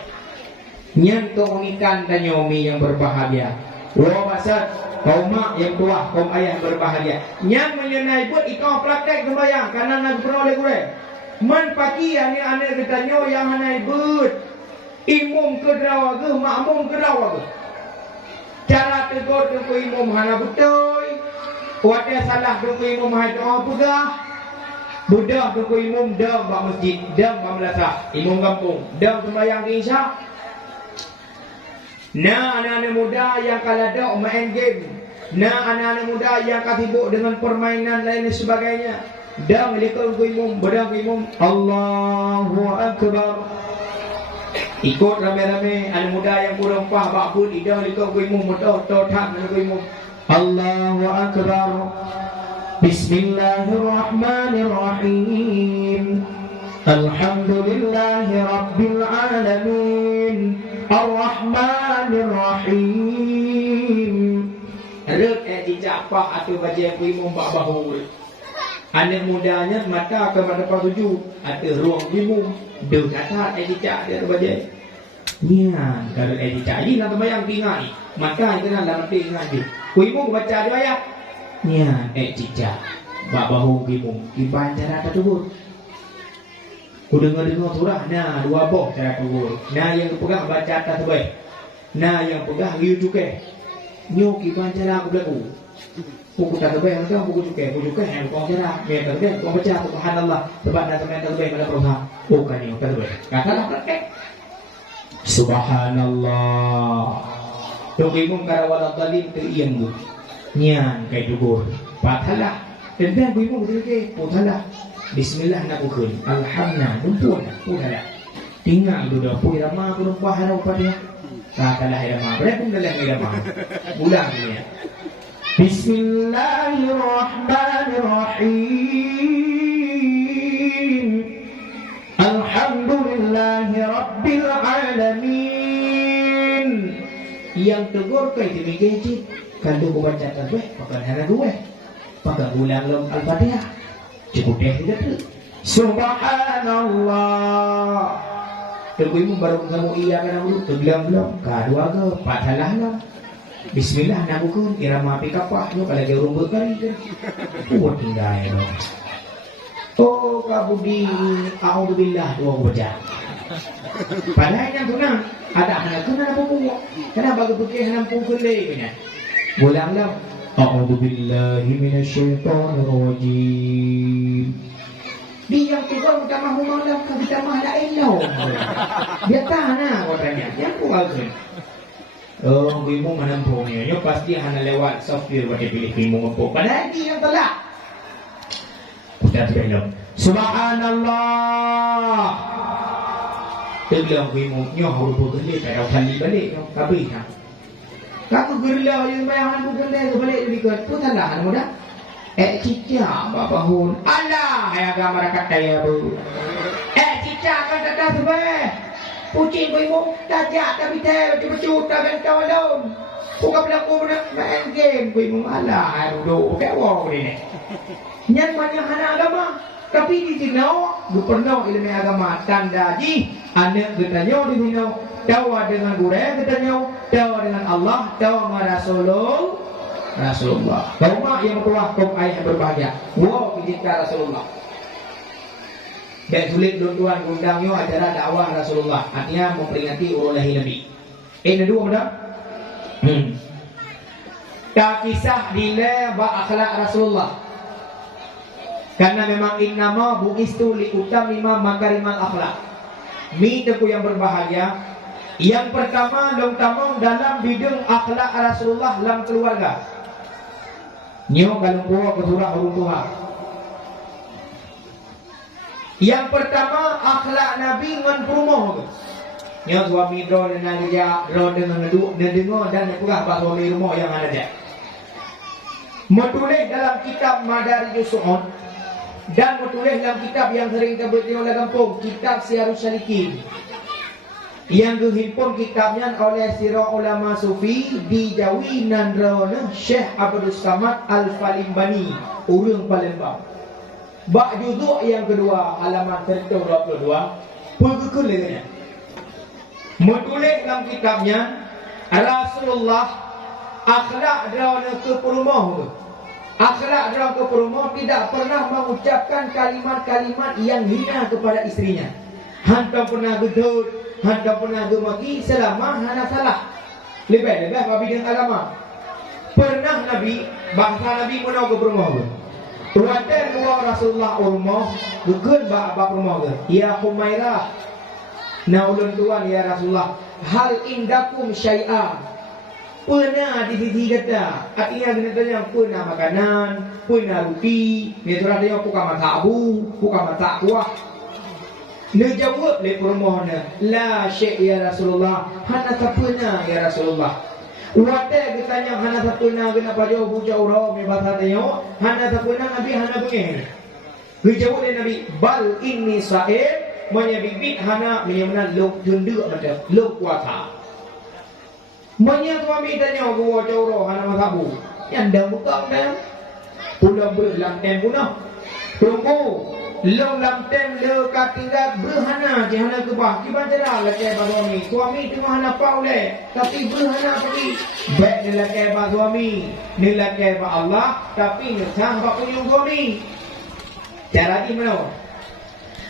Nyantung ikan tanyomi yang berbahagia. Wah pasal kaum mak yang tua, kaum ayah berbahagia. Yang menyenai buat ikau praktek sembahyang karena nak pernah oleh gue. Man pagi ane kita nyo yang anai buat. Imum kedrawa ke, makmum kedrawa ke. Cara tegur ke imum hana betul. Wadah salah duk imam hai doa pegah. Budak duk imam dam ba masjid, dam ba madrasah, imam kampung, dam sembahyang di isyak. Nah, anak-anak muda yang kaladok main game. Nah, anak-anak muda yang sibuk dengan permainan lain dan sebagainya. Dam likul imam, bedang imam. Allahu akbar. Ikut ramai-ramai anak muda yang kurang faham bakul ida likul imam motor tak likul imam. Allahu akbar. Bismillahirrahmanirrahim. Alhamdulillahi rabbil alamin. Ar-Rahmanir-Rahim. Rek dijak apa atau baca imam bak bahu. Anak mudanya mata kepada tuju ada ruang imam. Dia kata dijak dia baca. Nia kalau dijak ni nak bayang tinggal ni. Maka kena dalam tinggal dia. Imam baca dia ayat. Nia dijak bak bahu imam. Iban cara tersebut. Ku dengar surah, nah dua boh cara turun. Nah yang pegang baca atas terbaik. Nah yang pegang riu cukai. Nyok iban cara aku berlaku. Buku tak terbaik, macam buku cukai yang kau cara. Mereka terbaik, kau baca subhanallah. Sebab dah teman terbaik pada perusahaan. Bukan yang terbaik. Katalah praktek. Subhanallah. Duk imam kara wala dhalim teriang tu. Nyan kai tugur. Pathalah. Dan ku imam betul-betul. Pathalah. Bismillah nak ukun. Alhamdulillah. Numpun lah. Tinggal dulu dah. Puih ramah aku numpah harap pada dia. Katalah ramah. Berapa pun dalam ramah. Ulang dia. Bismillahirrahmanirrahim. Alhamdulillahi rabbil alamin. Yang tegur kau itu mikir. Kalau kau baca tasbih, pakai hara dua. Pakai ulang lam Al-Fatihah. Cukup deh tidak tu. Subhanallah. Tengok ibu baru kamu iya kan dulu. Tergelam-gelam. Kedua ke. Pathalah lah. Bismillah nak bukan. Irama api kapah. Kalau dia rumput kali ke. Buat tinggal ya. Oh kabudi. A'udzubillah. Dua baca. Padahal yang tunang. Ada anak kena apa pun. Kenapa kepukih anak pun kelih. Ulang-ulang. A'udzubillahi minasyaitonirrajim. Dia yang tukar utama humalah kan kita mah ada elok. Dia tanah katanya. Yang kualkan. Oh, ibu menampungnya. Yo pasti hanya lewat software buat pilih ibu mampu. Padahal dia yang telah. Kita terima. Subhanallah. Terbilang ibu nyo harus bergelik pada kali balik kabeh ha. Kamu gerila yang bayangan bukan dia balik lebih ke tu tanda muda. Cica babahun. Alah ya gambar kata ya bu. Cica kan kata sebab. Pucing kau ibu tajak tapi teh cucu tak kan tolong. Bukan berlaku main game kau ibu alah duduk kayak wow ni. Nyan banyak anak agama. Tapi di sini pernah ilmu agama tanda ji anak bertanya di sini. Dawa dengan gurau katanya, dawa dengan Allah, dawa dengan Rasulullah. Kau mak yang tua kau ayah berbahagia. Wow, kita Rasulullah. Dan sulit tuan undangnya acara dakwah Rasulullah. Artinya memperingati urulah Nabi. Ini dua mudah. Tak kisah dile ba akhlak Rasulullah. Karena memang innama bu'istu li utamima makarimal akhlak. Mi teku yang berbahagia. Yang pertama long-tamong dalam bidang akhlak Rasulullah dalam keluarga. Nyo kalau bawa ke surah Al-Tuhan. Yang pertama akhlak Nabi ngan perumoh. Nyo suami dro dengan dia, dro dengan dengar dan pegah pak suami rumah yang ada dia. Menulis dalam kitab Madarijus Su'ud dan menulis dalam kitab yang sering kita baca oleh kampung, kitab Syiarus Salikin. Yang dihimpun kitabnya oleh sira ulama sufi di Jawi Nandrana Syekh Abdul Samad Al-Falimbani urang Palembang. Bab juzuk yang kedua halaman 122 pergekulannya. Menulis dalam kitabnya Rasulullah akhlak dalam keperumah. Akhlak dalam keperumah tidak pernah mengucapkan kalimat-kalimat yang hina kepada istrinya. Hantar pernah gedut, hantar pernah gemaki selama hana salah. Lebih-lebih apa bidang agama. Pernah Nabi, bangsa Nabi pun ke rumah ke. Wadah dua Rasulullah rumah, bukan bak rumah ke. Ya Humairah, naulun tuan ya Rasulullah, hal indakum syai'ah. Pernah di sisi kata, artinya kita yang pernah makanan, pernah roti, ni tu ada yang bukan masak abu, bukan masak kuah. Dia jawab le permohonan, la syai' ya Rasulullah, hana tak pernah ya Rasulullah. Wadah kita tanya hana tak pernah kenapa jauh jauh roh me bahasa dia, hana tak pernah Nabi hana begini. Dia jawab le Nabi, bal inni sa'id, menyebibit hana menyemana lok tunduk macam lok kuasa. Banyak suami tanya gua jauh hana masabu. Yang dah buka dah. Pulang berlam tem punah. Tunggu. Long lam tem le katinggal berhana jehana ke bah. Kiban cerah lakai bah suami. Suami tu hana pau le. Tapi berhana pergi. Baik ni lakai bah suami. Ni lakai bah Allah. Tapi ni sangka punyung suami. Cara di mana?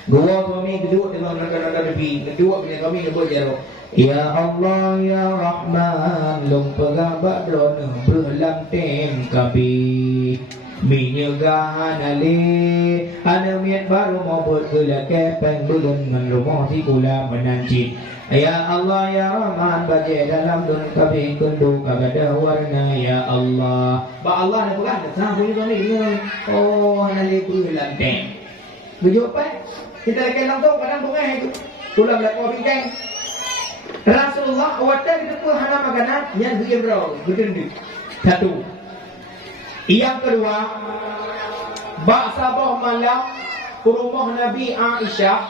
Gua suami kedua dengan rakan-rakan Nabi. Kedua bila suami kedua jauh. Ya Allah ya Rahman long pegabak drone berlam tem kabi minyegahan ale ana miat baru mau bergelak kepeng belum dengan rumah si kula menancit. Ya Allah ya Rahman bagi dalam dun kabi kundu kabada warna ya Allah ba Allah nak pegang tak boleh suami dia oh ale berlam tem bujuk apa kita lagi langsung kadang bunga itu kula belakang bintang Rasulullah wadah kita pun hana makanan yang dia berau gede. Satu. Yang kedua, sabah malam ke rumah Nabi Aisyah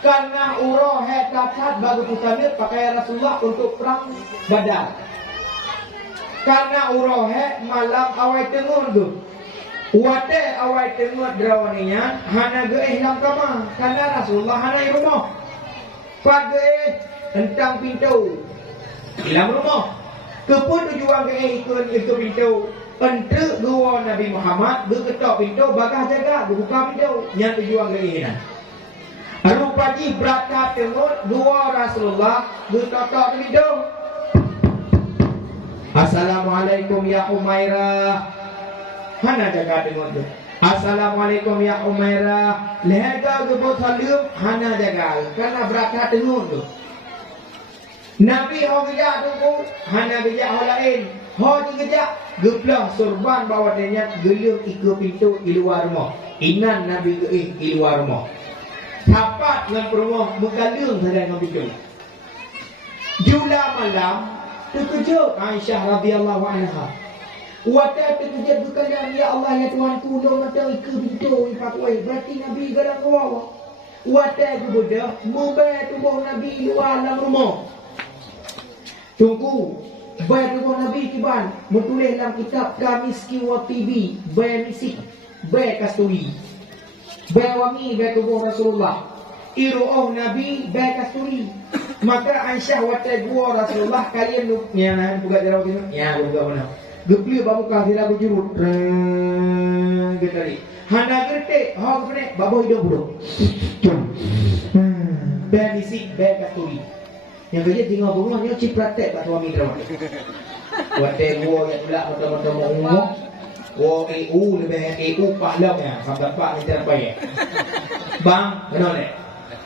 karena urah takat bagi pusannya pakai Rasulullah untuk perang Badar. Karena urah malam awal tengah tu. Wadah awal tengah drawaninya hana ge ihlam kamar karena Rasulullah hana di rumah. Pagi tentang pintu dalam rumah kepun tujuan ke itu pintu untuk dua Nabi Muhammad berketok pintu bagah jaga buka pintu yang tujuan ke ini rupaji berangkat tengok dua Rasulullah berketok pintu. Assalamualaikum ya Umairah mana jaga tengok tu. Assalamualaikum ya Umairah lega gebot salim hana jaga karena berangkat tengok tu. Nabi ho kerja tunggu, hana kerja ho lain. Ho kerja, geplah sorban bawa dia gelung ikut pintu di luar rumah. Inan Nabi di luar rumah. Tapat dengan rumah bergalung saja dengan pintu. Jula malam terkejut Aisyah radhiyallahu anha. Wadah terkejut berkata ya Allah ya Tuhan tolong macam ikut pintu patwai. Berarti Nabi garang kawawa. Wadah kebudak mubai tubuh Nabi luar dalam rumah. Tunggu, bayar rumah Nabi kiban menulis dalam kitab Kamiski wa TV, bayar misik, bayar kasturi, bayar wangi, bayar tubuh Rasulullah, iru'ah Nabi, bayar kasturi. Maka Aisyah watai gua Rasulullah kalian yang buka jarau ini, ya buka mana? Gepli babu kasih lagu jurut, getari. Hana gerte, hok benek, babu hidup bro. Bayar misik, bayar kasturi. Yang kerja tinggal rumah ni cipratek pak suami drama. Wadah gua yang pula mata-mata mau ngomong. Gua EU lebih EU pak lau ya, sampai pak ni terbaik. Bang, benar le.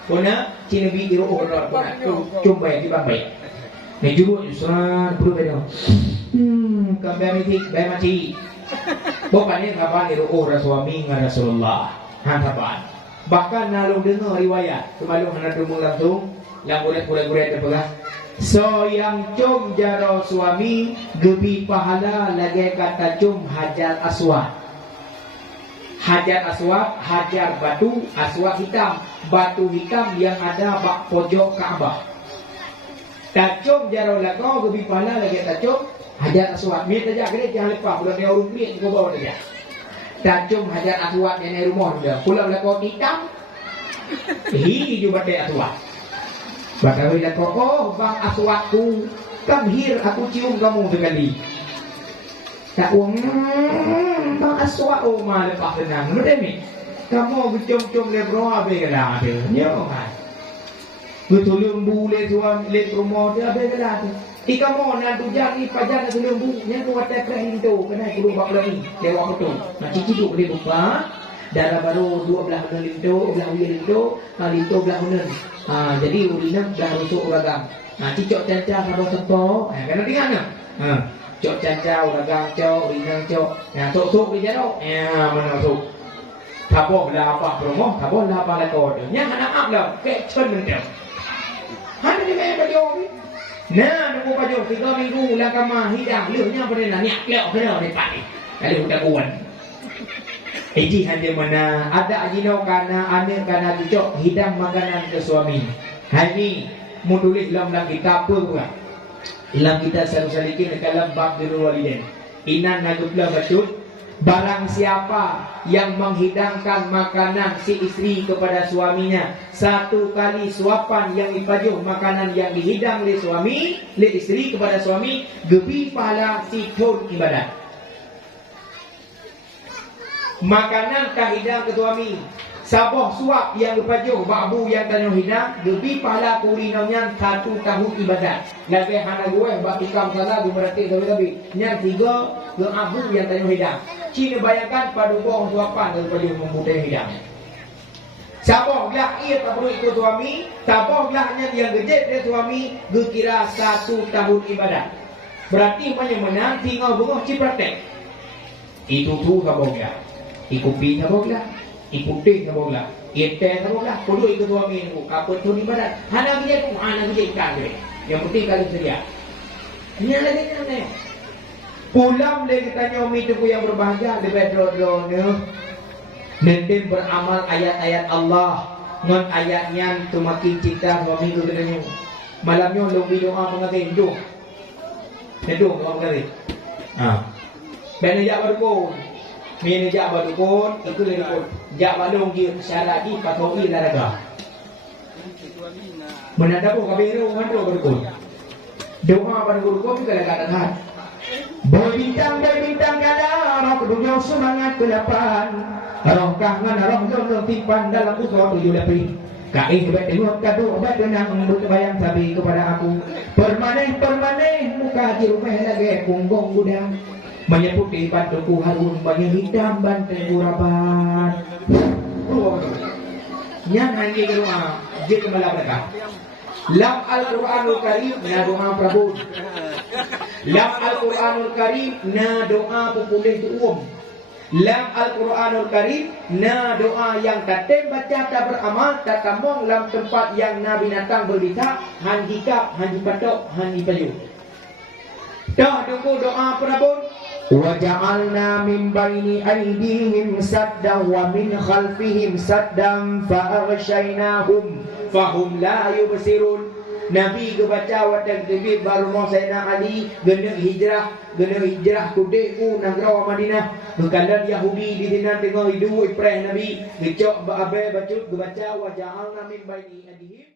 Kona Cina bi iru orang kona cuma yang tiba baik. Ni juru usran perlu beda. Kambing mati. Bapak ni kapan iru orang suami dengan Rasulullah. Hantapan. Bahkan nalu dengar riwayat, semalam hendak dengar langsung. Yang guret-guret terpegang. So yang cum jaro suami gebi pahala lagi kata cum hajar aswad. Hajar aswad, hajar batu, aswad hitam. Batu hitam yang ada bak pojok Kaabah. Tacum jaro lagu gebi pahala lagi tacum hajar aswad. Mir saja kena jangan lupa bulan dia urung ni kau bawa dia. Tacum hajar aswad yang rumah dia. Pulau lagu hitam. Hi juga teh aswad. Bagawi dan kok bang aswatku tamhir aku cium kamu sekali. Tak uang bang aswat oh mah lepas tenang. Lu demi kamu cium-cium lebro abe kena ada. Nyo kan. Betul lembu le tuan le rumah dia belah tu. Ika mona tu jangan pajak tu lembu nya tu watak kerinto kena kudu bak lagi. Dewa betul. Nah cici tu dia buka. Darah baru dua belah belah linto, belah uya linto, linto belah unen. Jadi urina belah rusuk uragam. Cicok cancang kalau sepo. Kena dengar nak. Cok cancang uragam cok, urina cok. Sok-sok dia jauh. Mana sok. Tabo belah apa promo, tabo belah apa lekor. Nya anak up lah. Kek cun dia. Hanya di mana baju ni? Nah, nunggu baju 3 minggu langkah mah hidang. Lihatnya pada nak niak lek kena depan ni. Kali udah kuat. Iji hanya mana ada ajino kana ane kana cocok hidang makanan ke suami. Hai ni mudulis dalam kitab apa pula? Dalam kitab Salikin dalam bab birrul walidain. Inan najubla batut. Barang siapa yang menghidangkan makanan si istri kepada suaminya, satu kali suapan yang dipajuh makanan yang dihidang oleh suami, oleh istri kepada suami, gebi pahala si tun ibadat. Makanan kahidang ke suami, sabah suap yang dipajuh babu yang tanya hidang, gebi pahala kulinaunya 1 tahun ibadat. Lagi hana gue bak tikam salah gue berarti tapi yang 3 ke abu yang tanya hidang. Cina bayangkan pada bohong suapan daripada membutai hidang. Sabah belah ia tak perlu ikut suami, sabah belahnya yang gejek dia suami, kira 1 tahun ibadat. Berarti mana tinggal bengah cipratek. Itu tu sabah belah. Ikupi sabah belah. Ikuti sabah belah. Ite sabah belah. Perlu ikut suami ni. Kapal tu ibadat. Hana gejek tu, hana gejek ikan dia. Yang penting kali sedia. Ini lagi ni. Pulang lagi tanya umi tu yang berbahagia lebih dro-dro Nendim beramal ayat-ayat Allah. Ngon ayatnya tu makin cinta suami tu katanya. Malamnya lebih doa mengatin dong. Nedong doa mengatin. Dan jak badukun. Min jak badukun itu le dukun. Jak balong dia syarat di patoi laraga. Menadapo kabiro mandro badukun. Doa badukun juga kata-kata. Boy bintang kada roh dunia semangat ke-8 roh kangen roh jono tipan dalam usaha 7 April kain hebat tengok kado obat denang berbayang sabi kepada aku permaneh muka di rumah lagi punggong gudang banyak putih bantuku harun banyak hitam bantuku rapat yang hanya doa dia kembali berkah. Lam Al-Quranul Karim na doa Prabu. Lam Al-Quranul Karim na doa pupulih tu Lam Al-Quranul Karim na doa yang katem baca tak beramal tak tamong lam tempat yang Nabi datang berbisa han hikap, han dipatok, han dipayu. Dah tunggu doa Prabu. Wa ja'alna min baini aydihim saddan wa min khalfihim saddan fa aghshaynahum fahum la yubsirun. Nabi kebaca wadah tebit baru mau Sayyidina Ali gena hijrah kudeku negara Madinah berkandar Yahudi di sini tengah hidup ipreh Nabi gecok abe bacut kebaca wa ja'alna min baini aydihim